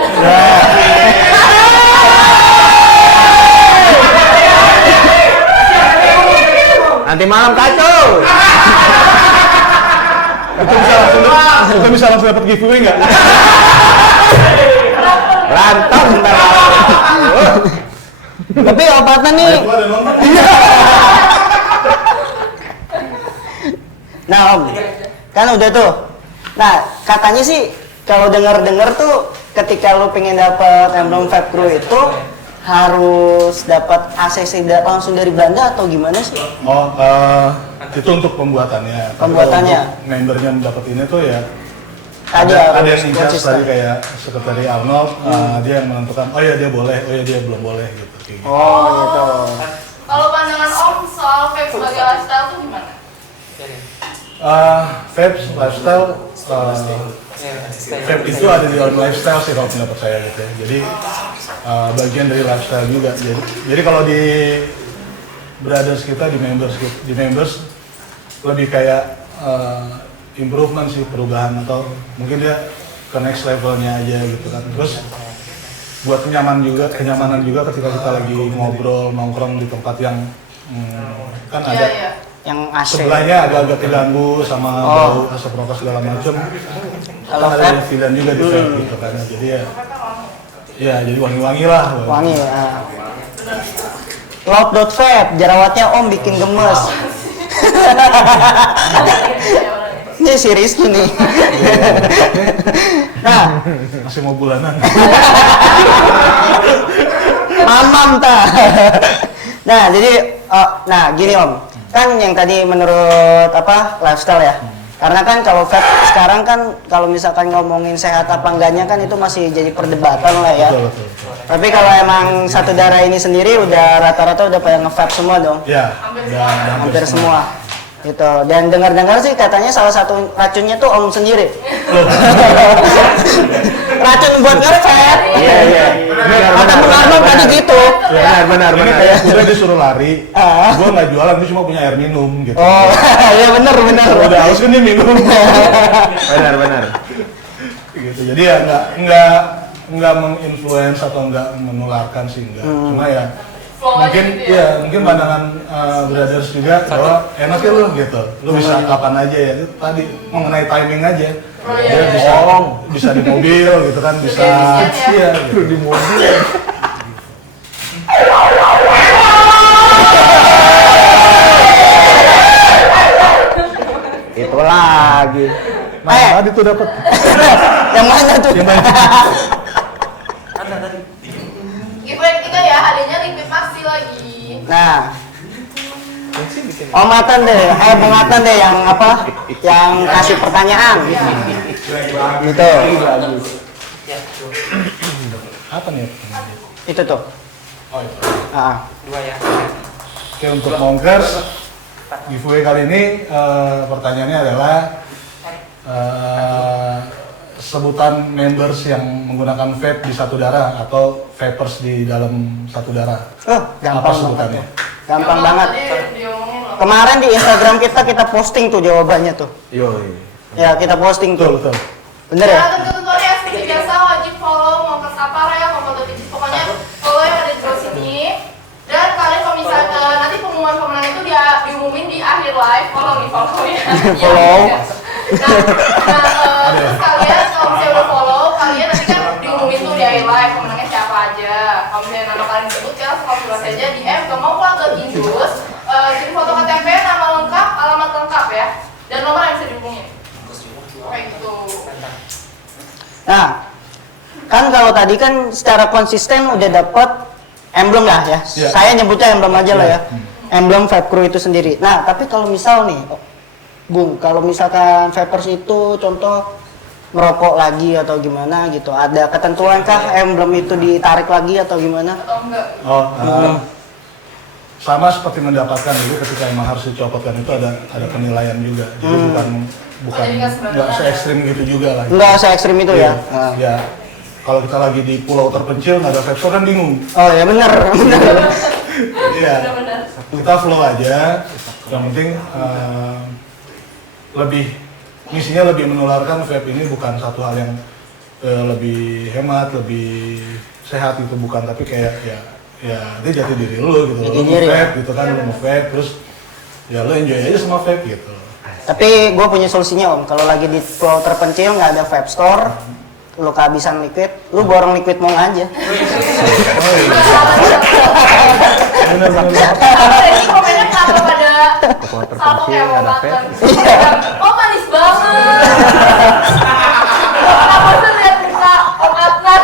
Nanti malam kacau. Kita bisa langsung dapat giveaway nggak? Rantang ntar. Tapi obatnya nih. Ada nonton. Nah Om, kan udah tuh. Nah katanya sih kalau dengar-dengar tuh ketika lu pengen dapat emblem Vape Crew itu harus dapat ACC langsung dari Belanda atau gimana sih? Oh, itu untuk pembuatannya. Tapi Pembuatannya. kalau untuk membernya dapat ini tuh ya Tadi ada harus yang in-charge konsisten. tadi kayak sekretari Arnold, dia yang menentukan, oh ya dia boleh, oh ya dia belum boleh gitu. Kayak gitu. Oh gitu. Kalau pandangan Om soal vape sebagai lifestyle tuh gimana? Vape lifestyle, vape itu ada di dalam lifestyle sih kalau pendapat saya gitu ya. Jadi bagian dari lifestyle juga. Jadi kalau di brothers kita di members lebih kayak improvement sih, perubahan atau mungkin dia ke next levelnya aja gitu kan. Terus buat kenyamanan juga ketika kita lagi ngobrol nongkrong di tempat yang kan ada Yang AC. sebelahnya agak-agak terganggu sama bau asap rokok segala macam. Kalau Kan ada vape? yang pilihan juga di vape gitu kan. Jadi ya jadi wangi-wangi lah. Wangi. Lot.vape, jerawatnya Om bikin gemes. Ini si Rizky nih. Nah, Masih mau bulanan. mamam ta. Nah, jadi Nah gini Om, kan yang tadi menurut apa lifestyle ya. Karena kan kalau vape sekarang kan kalau misalkan ngomongin sehat apa enggaknya kan itu masih jadi perdebatan lah ya. Betul. Tapi kalau emang satu darah ini sendiri udah rata-rata udah pada nge-vape semua dong. Ya, Hampir semua. Gitu. Dan dengar-dengar sih katanya salah satu racunnya tuh Om sendiri. Racun buat nge-vape. Iya. Kata pengalaman tadi gitu. Benar. Ini kayak kuda disuruh lari, gua nggak jualan, dia cuma punya air minum gitu. Oh, iya benar. Kalau udah haus kan dia minum. Benar. Gitu. Jadi ya nggak menginfluence atau nggak menularkan sih enggak. Cuma ya Flow aja mungkin gitu ya? mungkin pandangan brothers juga bahwa enaknya lu gitu. Lu bisa kapan aja ya. Itu tadi mengenai timing aja. Oh, iya, Dia iya. bisa di mobil gitu kan, bisa efisien ya? iya, gitu. Di mobil. Itu lagi. Nah, tadi tuh dapat. Yang mana tuh? Yang mana? Giveaway kita ya, hadiahnya liquid maxi lagi. Nah, Om Atan deh, Bung Atan deh yang apa? Yang kasih pertanyaan. Gitu. Apa nih? Itu tuh. Oh, itu. Ah. 2 ya. Oke, untuk Monkers giveaway kali ini pertanyaannya adalah sebutan members yang menggunakan vape di satu darah atau vapers di dalam satu darah. Gampang Apa sebutannya? Gampang banget. Tadi diomongin loh. Kemarin di Instagram kita posting tuh jawabannya tuh. Yoi. Ya, kita posting tuh. Betul. Bener ya? Ketentuannya seperti biasa wajib follow mau ke Apparel, mau ke Titis, pokoknya follow yang ada di bawah sini. Dan kalian kalau misalnya nanti pengumuman pemenang itu dia diumumin di akhir live, follow ya. Follow. Terus kalian kalau misalnya udah follow, kalian nanti kan diumumin tuh di akhir live pemenangnya siapa aja. Kalau misalnya nama kalian disebutkan, langsung saja DM ke Mopla ke Indus. Jadi foto KTP, nama lengkap, alamat lengkap ya, dan nomor yang bisa dihubungin. Kayak gitu. Nah, kan kalau tadi kan secara konsisten udah dapet emblem lah ya. Iya. Saya nyebutnya emblem aja lah ya. Iya. Emblem Vape Crew itu sendiri. Nah, tapi kalau misal nih, Bung, kalau misalkan vapers itu contoh ngerokok lagi atau gimana gitu, ada ketentuan kah emblem itu ditarik lagi atau gimana? Atau enggak? Sama seperti mendapatkan itu ketika emang harus dicopotkan itu ada penilaian juga. Jadi bukan Jadi nggak sembarangan. nggak se ekstrim gitu juga lah. Enggak se ekstrim itu ya. Ya, kalau kita lagi di pulau terpencil nggak ada vape store kan bingung. Oh ya benar. Iya. Benar-benar. Kita flow aja. Yang penting misinya lebih menularkan vape ini bukan satu hal yang lebih hemat, lebih sehat gitu, bukan, tapi kayak ya dia jati diri lu gitu. Jati Lu diri, vape gitu kan, lu mau vape terus ya lu enjoy aja sama vape gitu. Tapi gue punya solusinya Om, kalau lagi di pulau terpencil nggak ada vape store, lu kehabisan liquid, lu borong liquid Mong aja. Bener. Jadi komennya kenapa pada satu kayak mau makan? Oh manis banget. Kenapa sih lihat muka Om Adnan?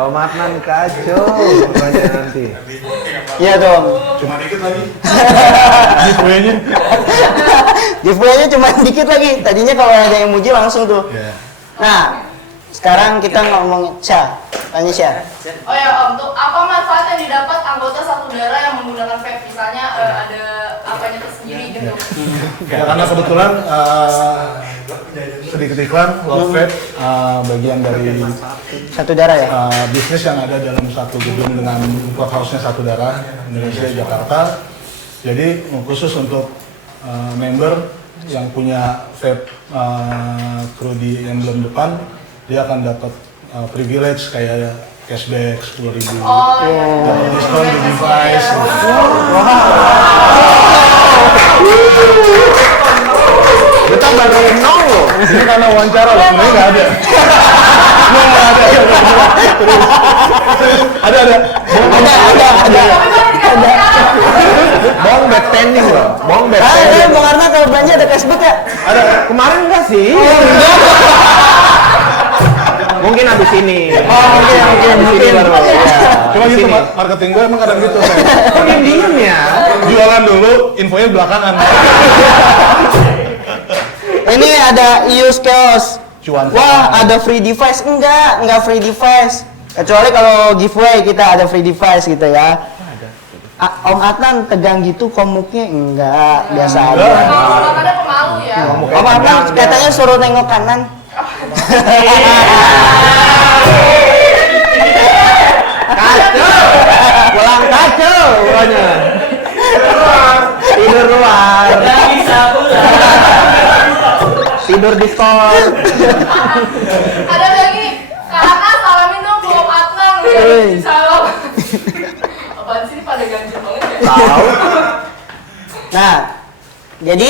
Oh, Matnan kacau. Banyak nanti. Iya dong. Cuma dikit lagi. Giveaway-nya. Giveaway-nya cuma dikit lagi. Tadinya kalau ada yang muji langsung tuh. Ya. Nah, sekarang kita ngomongin Syah. Tanya Syah. Oh ya Om, tuh apa manfaat yang didapat anggota satu darah yang menggunakan vape? Misalnya ada apanya tersendiri gitu? Ya, karena kebetulan sedikit iklan, Love Vape bagian dari Satu darah ya? bisnis yang ada dalam satu gedung dengan clubhouse-nya Satu Darah Indonesia Jakarta. Jadi khusus untuk member yang punya vape crew di emblem depan, dia akan dapat privilege kayak cashback 10.000, Oh iya. dapat diskon di device. Kita baru nol loh. Ini karena wawancara loh, sebenarnya nggak ada. Nggak ada. Ada. Bong bad standing loh. Bong bad Ah, standing. Bang Arna kalau belanja ada cashback ya? Ada kemarin enggak sih? Mungkin abis ini. Oh, mungkin. Baru. Cuma gitu marketing gue emang kadang gitu. Diem ya. Jualan dulu, infonya belakangan. Ini ada ius chaos. Cuan. Wah, ada free device. Enggak free device. Kecuali kalau giveaway kita ada free device gitu ya. Om Adnan tegang gitu komuknya enggak, biasa aja. Kalau ada pemalu ya. Om Adnan katanya suruh nengok kanan. Kacau. Pulang kacau. Pokoknya. Tidur luar. Nggak bisa pulang. Tidur di store. Ada lagi, karena salamin dong belum Adnan. Salam. Apaan sih pada ganjil banget ya? Tahu. Nah, jadi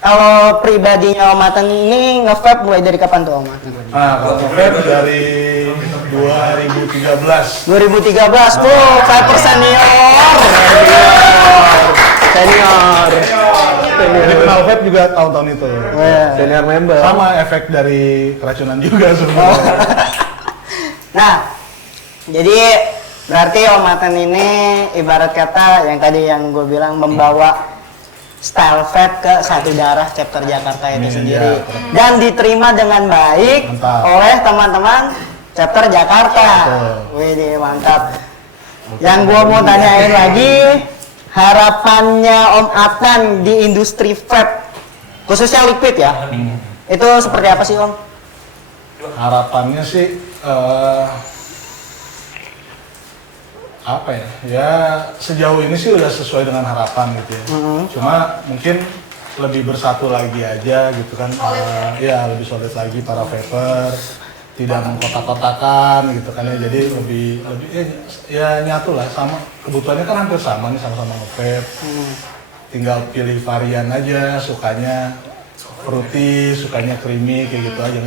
kalau pribadinya Om Adnan ini nge-vape mulai dari kapan tuh Om Adnan? Nah, kalau vape dari 2013. 2013, vape senior. Jadi kenal vape juga tahun-tahun itu. Senior member. Sama efek dari keracunan juga sebenarnya. Nah, jadi berarti Om Adnan ini ibarat kata yang tadi yang gue bilang membawa style vape ke Satu Darah chapter Jakarta itu sendiri dan diterima dengan baik oleh teman-teman chapter Jakarta. Wih, mantap. Yang gue mau tanyain lagi, harapannya Om Adnan di industri vape khususnya liquid ya, itu seperti apa sih Om? Harapannya sih apa ya? Ya sejauh ini sih udah sesuai dengan harapan gitu ya. Cuma mungkin lebih bersatu lagi aja gitu kan. Ya lebih solid lagi para vapper, tidak mengkotak-kotakan gitu kan ya. Jadi lebih ya nyatu lah, sama kebutuhannya kan hampir sama nih, sama-sama nge-vape. Tinggal pilih varian aja, sukanya fruity, sukanya creamy kayak gitu aja,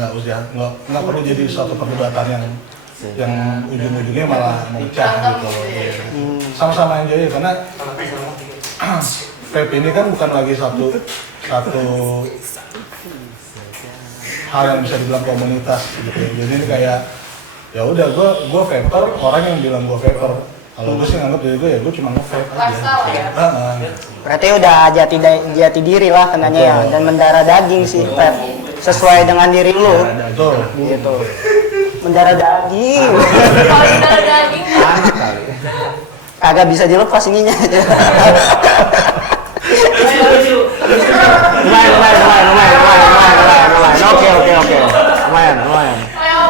nggak perlu jadi suatu perdebatan yang ujung-ujungnya malah mecah gitu. Sama-sama enjoy karena vape ini kan bukan lagi satu hal yang bisa dibilang komunitas gitu. Jadi ini kayak ya udah gue vapor, orang yang bilang gue vapor. Kalau gue sih nganggap diri gue ya gue cuma nge-vape aja. Lifestyle ya? Berarti udah jati diri lah kenanya ya, dan mendarah daging sih vape sesuai dengan diri lu. Betul. Gitu. Mendarah daging. Kalau darah daging, Kagak bisa dilepas ininya. Lumayan. Oke. Lumayan.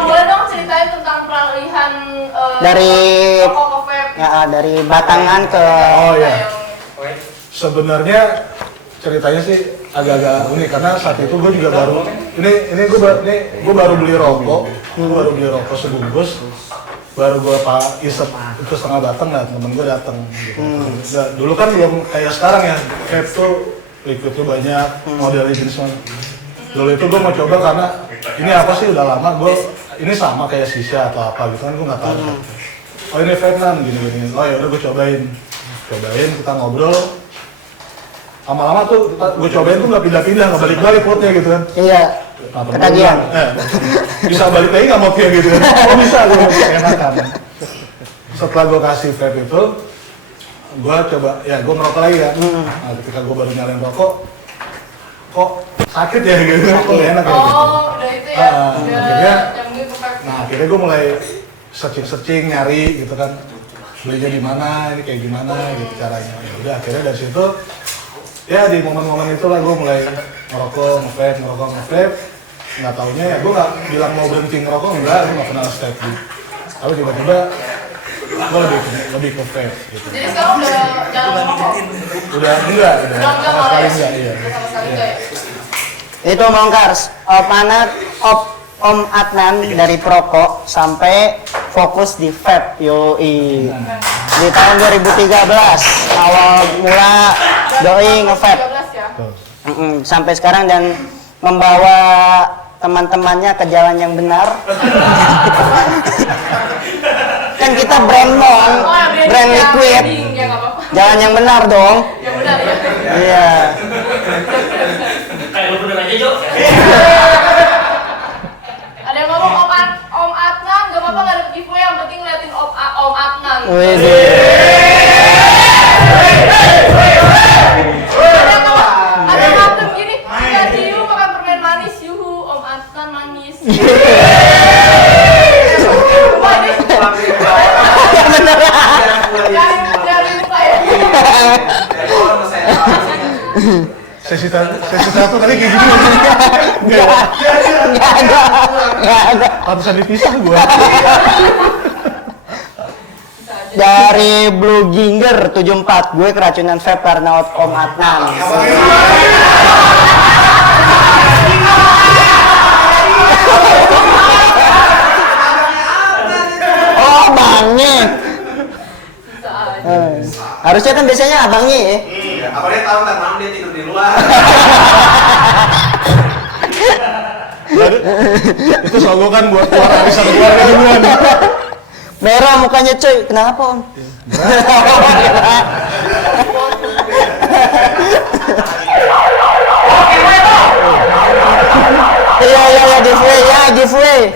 boleh dong ceritain tentang peralihan Dari rokok ke vape. ya, dari batangan ke Oh ya. Sebenarnya ceritanya sih agak-agak unik karena saat itu gue juga baru gue baru beli rokok sebungkus, baru gue isep itu setengah batang lah, temen gue datang gitu. Nah, dulu kan belum kayak sekarang ya, vape tuh liquidnya banyak, modelnya jenis mana. Dulu itu gue mau coba karena ini apa sih, udah lama gue ini sama kayak sisa atau apa gitu kan, gue nggak tahu. Oh ini vape kan gini-gini, oh ya udah gue cobain kita ngobrol. Lama-lama tuh gue cobain tuh nggak pindah-pindah, nggak balik-balik moodnya gitu kan. iya ketagihan. Bisa balik lagi nggak moodnya gitu kan. Oh bisa, gue enakan. Setelah gue kasih vape itu, gue coba, ya gue ngerokok lagi kan. Nah ketika gue baru nyalain rokok, kok sakit ya gitu, kok nggak enak ya gitu. Oh, udah itu ya, akhirnya, nyambungin ke vape. nah akhirnya gue mulai searching nyari gitu kan, belinya di mana, ini kayak gimana gitu caranya. Ya udah akhirnya dari situ, ya di momen-momen itulah gue mulai ngerokok, nge-vape. Nggak taunya ya gue nggak bilang mau berhenti ngerokok, enggak, gue nggak pernah step gitu. Tapi tiba-tiba gue lebih ke vape gitu. Jadi sekarang udah jarang ngerokok? Udah sama sekali enggak, iya. Sama sekali enggak ya? Itu Mongkars, Om Adnan dari perokok sampai fokus di vape, yoi. Di tahun 2013 awal mula doi nge-vape. 13 ya? Sampai sekarang dan membawa teman-temannya ke jalan yang benar. Kan kita brand Mong, brand liquid. Ya nggak apa-apa. Jalan yang benar dong. Yang benar ya? Iya. Kayak lu bener aja, Jo. Ada yang ngomong Om Sesi satu tadi kayak gini. Nggak ada. Harusnya dipisah gua. Dari Blue Ginger 74, gue keracunan vape karena Om Adnan. Oh, abangnya. Harusnya kan biasanya abangnya ya. Iya, apa dia tahu ntar malam dia tidur di luar. Itu selalu kan buat keluar dari satu keluarga duluan. Merah mukanya cuy, kenapa Om? Iya, giveaway.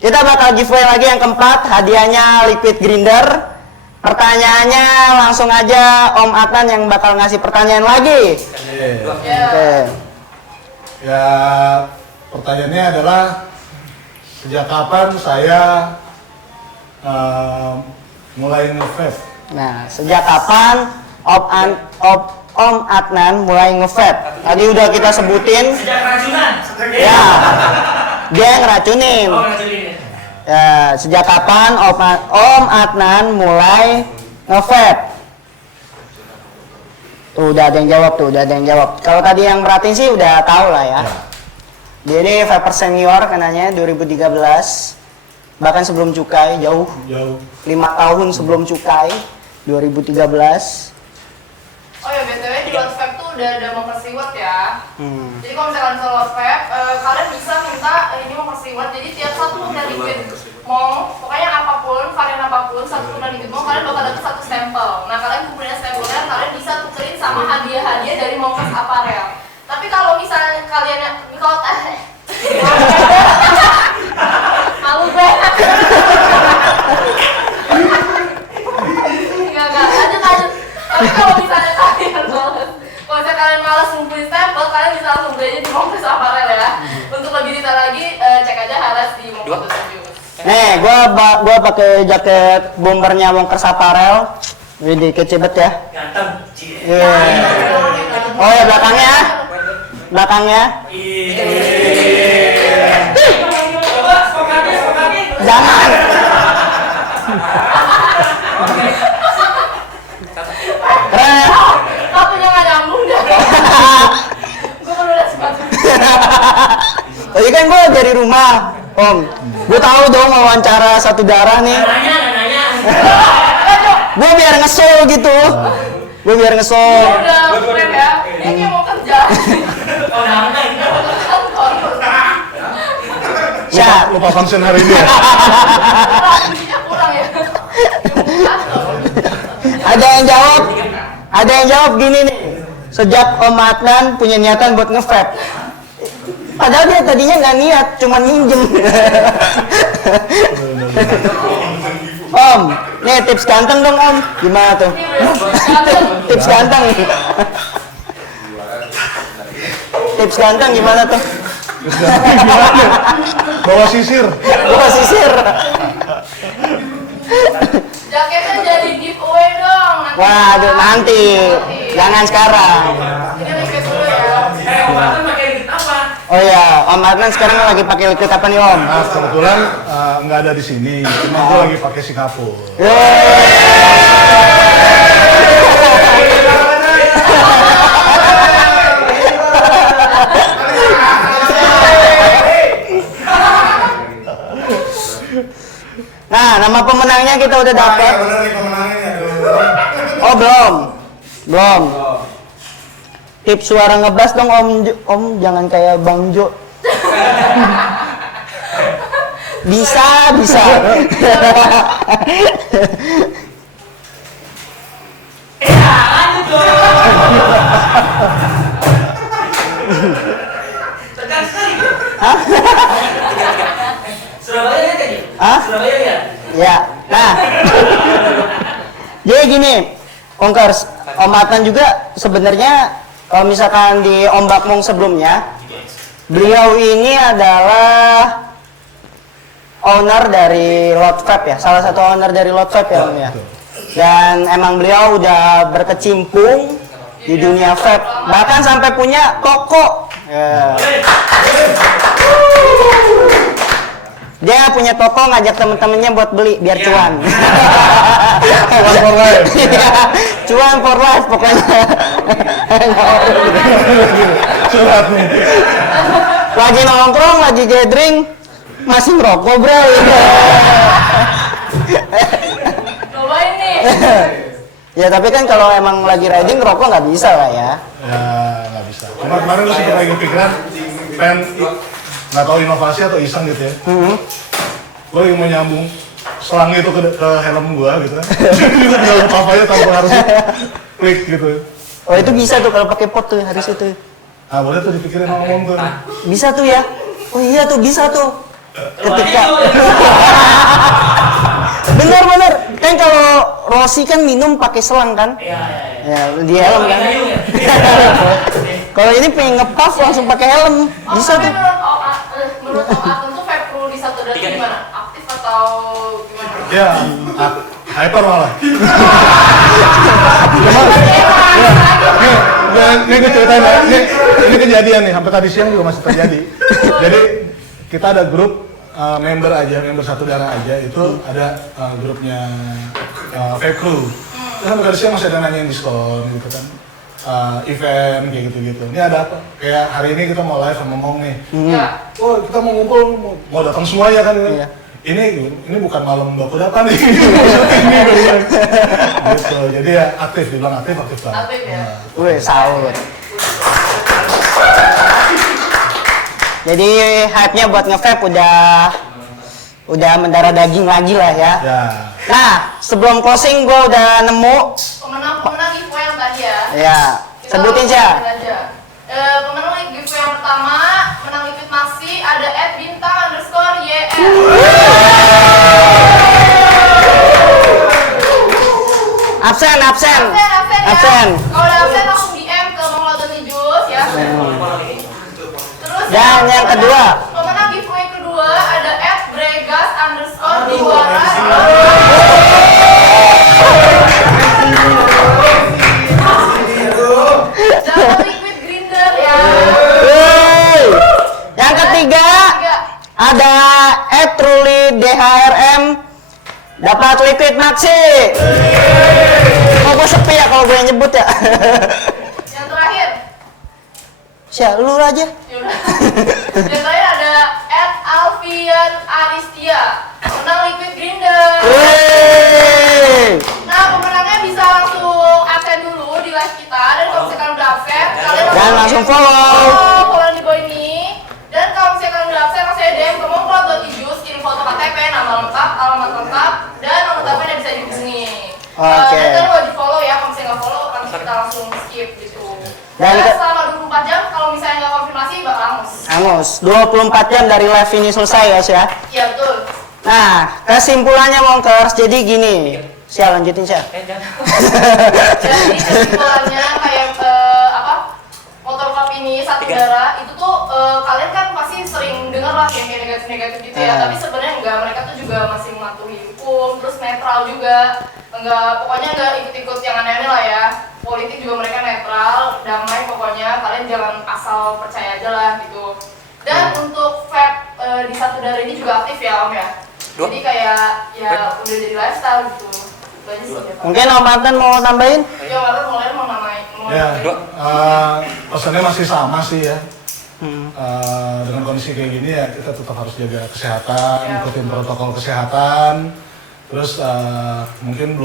Kita bakal giveaway lagi yang keempat, hadiahnya liquid grinder. Pertanyaannya langsung aja Om Adnan yang bakal ngasih pertanyaan lagi. Oke. Ya, pertanyaannya adalah sejak kapan saya mulai nge-vape? Nah, sejak kapan Om Adnan mulai nge-vape? Tadi udah kita sebutin. Sejak keracunan. Ya, dia yang ngeracunin. Oh, keracunin. Ya, sejak kapan Om Adnan mulai nge-vape? Tuh, udah ada yang jawab. Kalau tadi yang merhatiin sih udah tahu lah ya. Dia ini vaper senior kenanya 2013. Bahkan sebelum cukai, jauh. 5 tahun sebelum cukai, 2013. Oh ya, BTW di Lost Vape tuh udah ada mempersiwat ya. Jadi kalau misalkan soal Lost Vape, kalian bisa minta ini mempersiwat. Jadi tiap satu tuna liquid mong, pokoknya apapun, varian apapun, satu tuna liquid mong, kalian bakal dapat satu stempel. Nah, kalian kumpulin stempelnya, kalian bisa tukerin sama hadiah-hadiah dari Mongkes Apparel. Tapi kalau misalnya kalian malu banget. Enggak, lanjut. Tapi kalau misalnya kalian malas ngumpulin stempel, kalian bisa langsung beli aja di Mongkes Apparel ya. Untuk lebih detail lagi, cek aja Haras di Mongkes Reviews. Nih, gua pakai jaket bombernya Mongkes Apparel. Widih, kecebet ya. Ganteng. Oh ya, belakangnya. Jangan. Keren. Satunya nggak nyambung deh. Gue kan udah sepatu. Tadi kan gue dari rumah, Om. Gue tahu dong wawancara satu darah nih. Nanya. Gue biar ngesol gitu. Udah keren ya. Dia kayak mau kerja. Oh, nanya. Lupa function hari ini ya. Kurang ya. Ada yang jawab gini nih. Sejak Om Adnan punya niatan buat nge-vape. Padahal dia tadinya nggak niat, cuma minjem. Om, nih tips ganteng dong Om. Gimana tuh? Tips ganteng. Tips ganteng gimana tuh? Bawa sisir. Jaketnya jadi giveaway dong. Waduh, nanti. Jangan sekarang. Ini liquid dulu ya. Om Adnan pakai liquid apa? Oh ya, Om Adnan sekarang lagi pakai liquid apa nih Om? Nah, kebetulan nggak ada di sini. Cuma gue lagi pakai Singapura. Nah, nama pemenangnya kita udah dapat. Bener nih pemenangnya. Oh, belum. Tips suara ngebas dong Om, jangan kayak Bang Jo. Bisa. Lanjut dong. Tegang sekali. Surabaya lihat aja. Hah? Surabaya lihat. Ya. Nah. Jadi gini, Ongkers, Om Adnan juga sebenarnya kalau misalkan di Om Bakmong sebelumnya, beliau ini adalah owner dari Lot Vape ya, salah satu owner dari Lot Vape ya Om ya. Dan emang beliau udah berkecimpung di dunia vape, bahkan sampai punya toko. Ya. Dia punya toko, ngajak temen-temennya buat beli biar cuan. Cuan for life. Iya, cuan for life pokoknya. Curhat nih. Lagi nongkrong, lagi gathering, masih ngerokok bro. Cobain nih. Ya tapi kan kalau emang lagi riding ngerokok nggak bisa lah ya. Ya nggak bisa. Kemarin lu sempat lagi pikiran pengen nggak tahu inovasi atau iseng gitu ya. Gue yang mau nyambung selang itu ke helm gua gitu. Juga tinggal lepas aja tanpa harus klik gitu. Oh itu bisa tuh kalau pakai pot tuh harus itu. Ah boleh tuh dipikirin ngomong tuh. Bisa tuh ya. Oh iya tuh bisa tuh. Ketika bener kan kalau Rossi kan minum pakai selang kan? Iya. Ya di helm kan. Kalau ini pengen ngepuff langsung pakai helm bisa tuh. Menurut Om Atom tuh vape rule di satu dari gimana? Aktif atau gimana? Ya, hyper malah. Ini gue ceritain ya, ini kejadian nih, sampai tadi siang juga masih terjadi. Jadi kita ada grup member satu darah aja, itu ada grupnya Vape Crew. Terus sampai tadi siang masih ada nanyain diskon gitu kan. Event kayak gitu-gitu. Ini ada apa? Kayak hari ini kita mau live sama Mong nih. Oh kita mau ngumpul, mau datang semuanya kan? Iya. Ini bukan malam baku datang nih. Ini gitu. Jadi ya aktif, dibilang aktif banget. Aktif ya. Wih salut. Jadi hype-nya buat nge-vape udah mendarah daging lagi lah ya. Ya. Nah sebelum closing gue udah nemu. Pemenang giveaway yang tadi ya. Ya sebutin aja. Pemenang giveaway yang pertama, menang liquid maxi ada @bintang_YR. Absen. Absen ya. Absen. Kalau udah absen langsung DM ke Bang Lodoni Jus ya. Terus Dan yang kedua. pemenang giveaway kedua ada @bregas_diwara. Dapat liquid grinder ya. Yang ketiga ada @truly_DHRM dapat liquid maxi. Kok gue sepi ya kalau gue yang nyebut ya. Yang terakhir. Siapa lu aja? Yaudah. Yang terakhir ada @Alfian Aristia menang liquid grinder. Nah pemenangnya bisa langsung absen dulu di live kita, dan kalau misalkan udah absen kalian Dan langsung follow. follow di bawah ini. Dan kalau misalkan udah absen langsung DM ke Mongklo.ijus, kirim foto KTP, nama lengkap, alamat lengkap, dan nomor telepon yang bisa dihubungi. Oke. Dan jangan lupa di follow ya, kalau misalnya nggak follow nanti kita langsung skip gitu. Dan Dan selama 24 jam kalau misalnya nggak konfirmasi bakal angus. Angus, 24 jam dari live ini selesai ya Syah. Iya betul. Nah, kesimpulannya Mongkers, jadi gini. Syah lanjutin Syah. Jadi kesimpulannya kayak motor club ini satu darah itu tuh kalian kan pasti sering dengar lah yang kayak negatif gitu ya, tapi sebenarnya enggak, mereka tuh juga masih mematuhi hukum, terus netral juga, pokoknya enggak ikut-ikut yang aneh-aneh lah ya. Politik juga mereka netral, damai pokoknya, kalian jangan asal percaya aja lah gitu. Dan untuk vape di satu darah ini juga aktif ya Om ya. Jadi kayak ya udah jadi lifestyle gitu. Itu aja sih. Mungkin Om Martin mau tambahin? Ya Martin mau namain. Ya, pesannya masih sama sih ya. Dengan kondisi kayak gini ya kita tetap harus jaga kesehatan, ikutin protokol kesehatan. Terus mungkin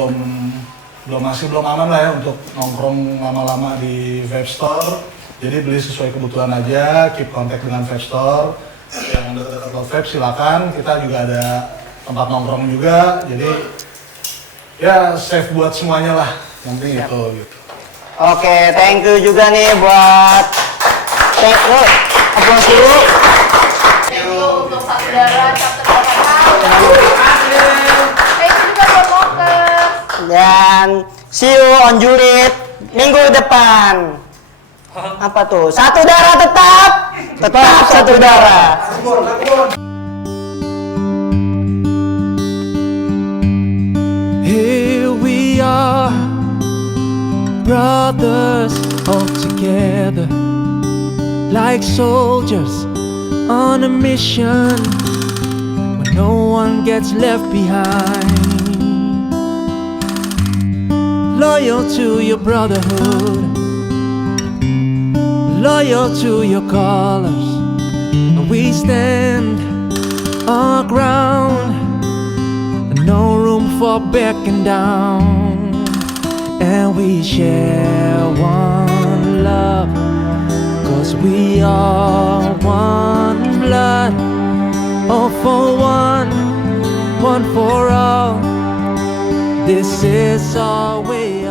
masih belum aman lah ya untuk nongkrong lama-lama di vape store. Jadi beli sesuai kebutuhan aja, keep kontak dengan vape store. Yang dekat-dekat vape silakan. Kita juga ada tempat nongkrong juga. Jadi ya safe buat semuanya lah. Nanti itu gitu. Oke, thank you juga nih buat applause dulu. Thank you untuk satu darah chapter 8. Thank you juga buat Mongkers. Dan see you on Julid minggu depan. Apa tuh? Satu darah tetap satu darah. Here we are, brothers all together, like soldiers on a mission, where no one gets left behind. Loyal to your brotherhood, loyal to your colors, and we stand our ground, no room for backing down. And we share one love, 'cause we are one blood. All for one, one for all. This is our way.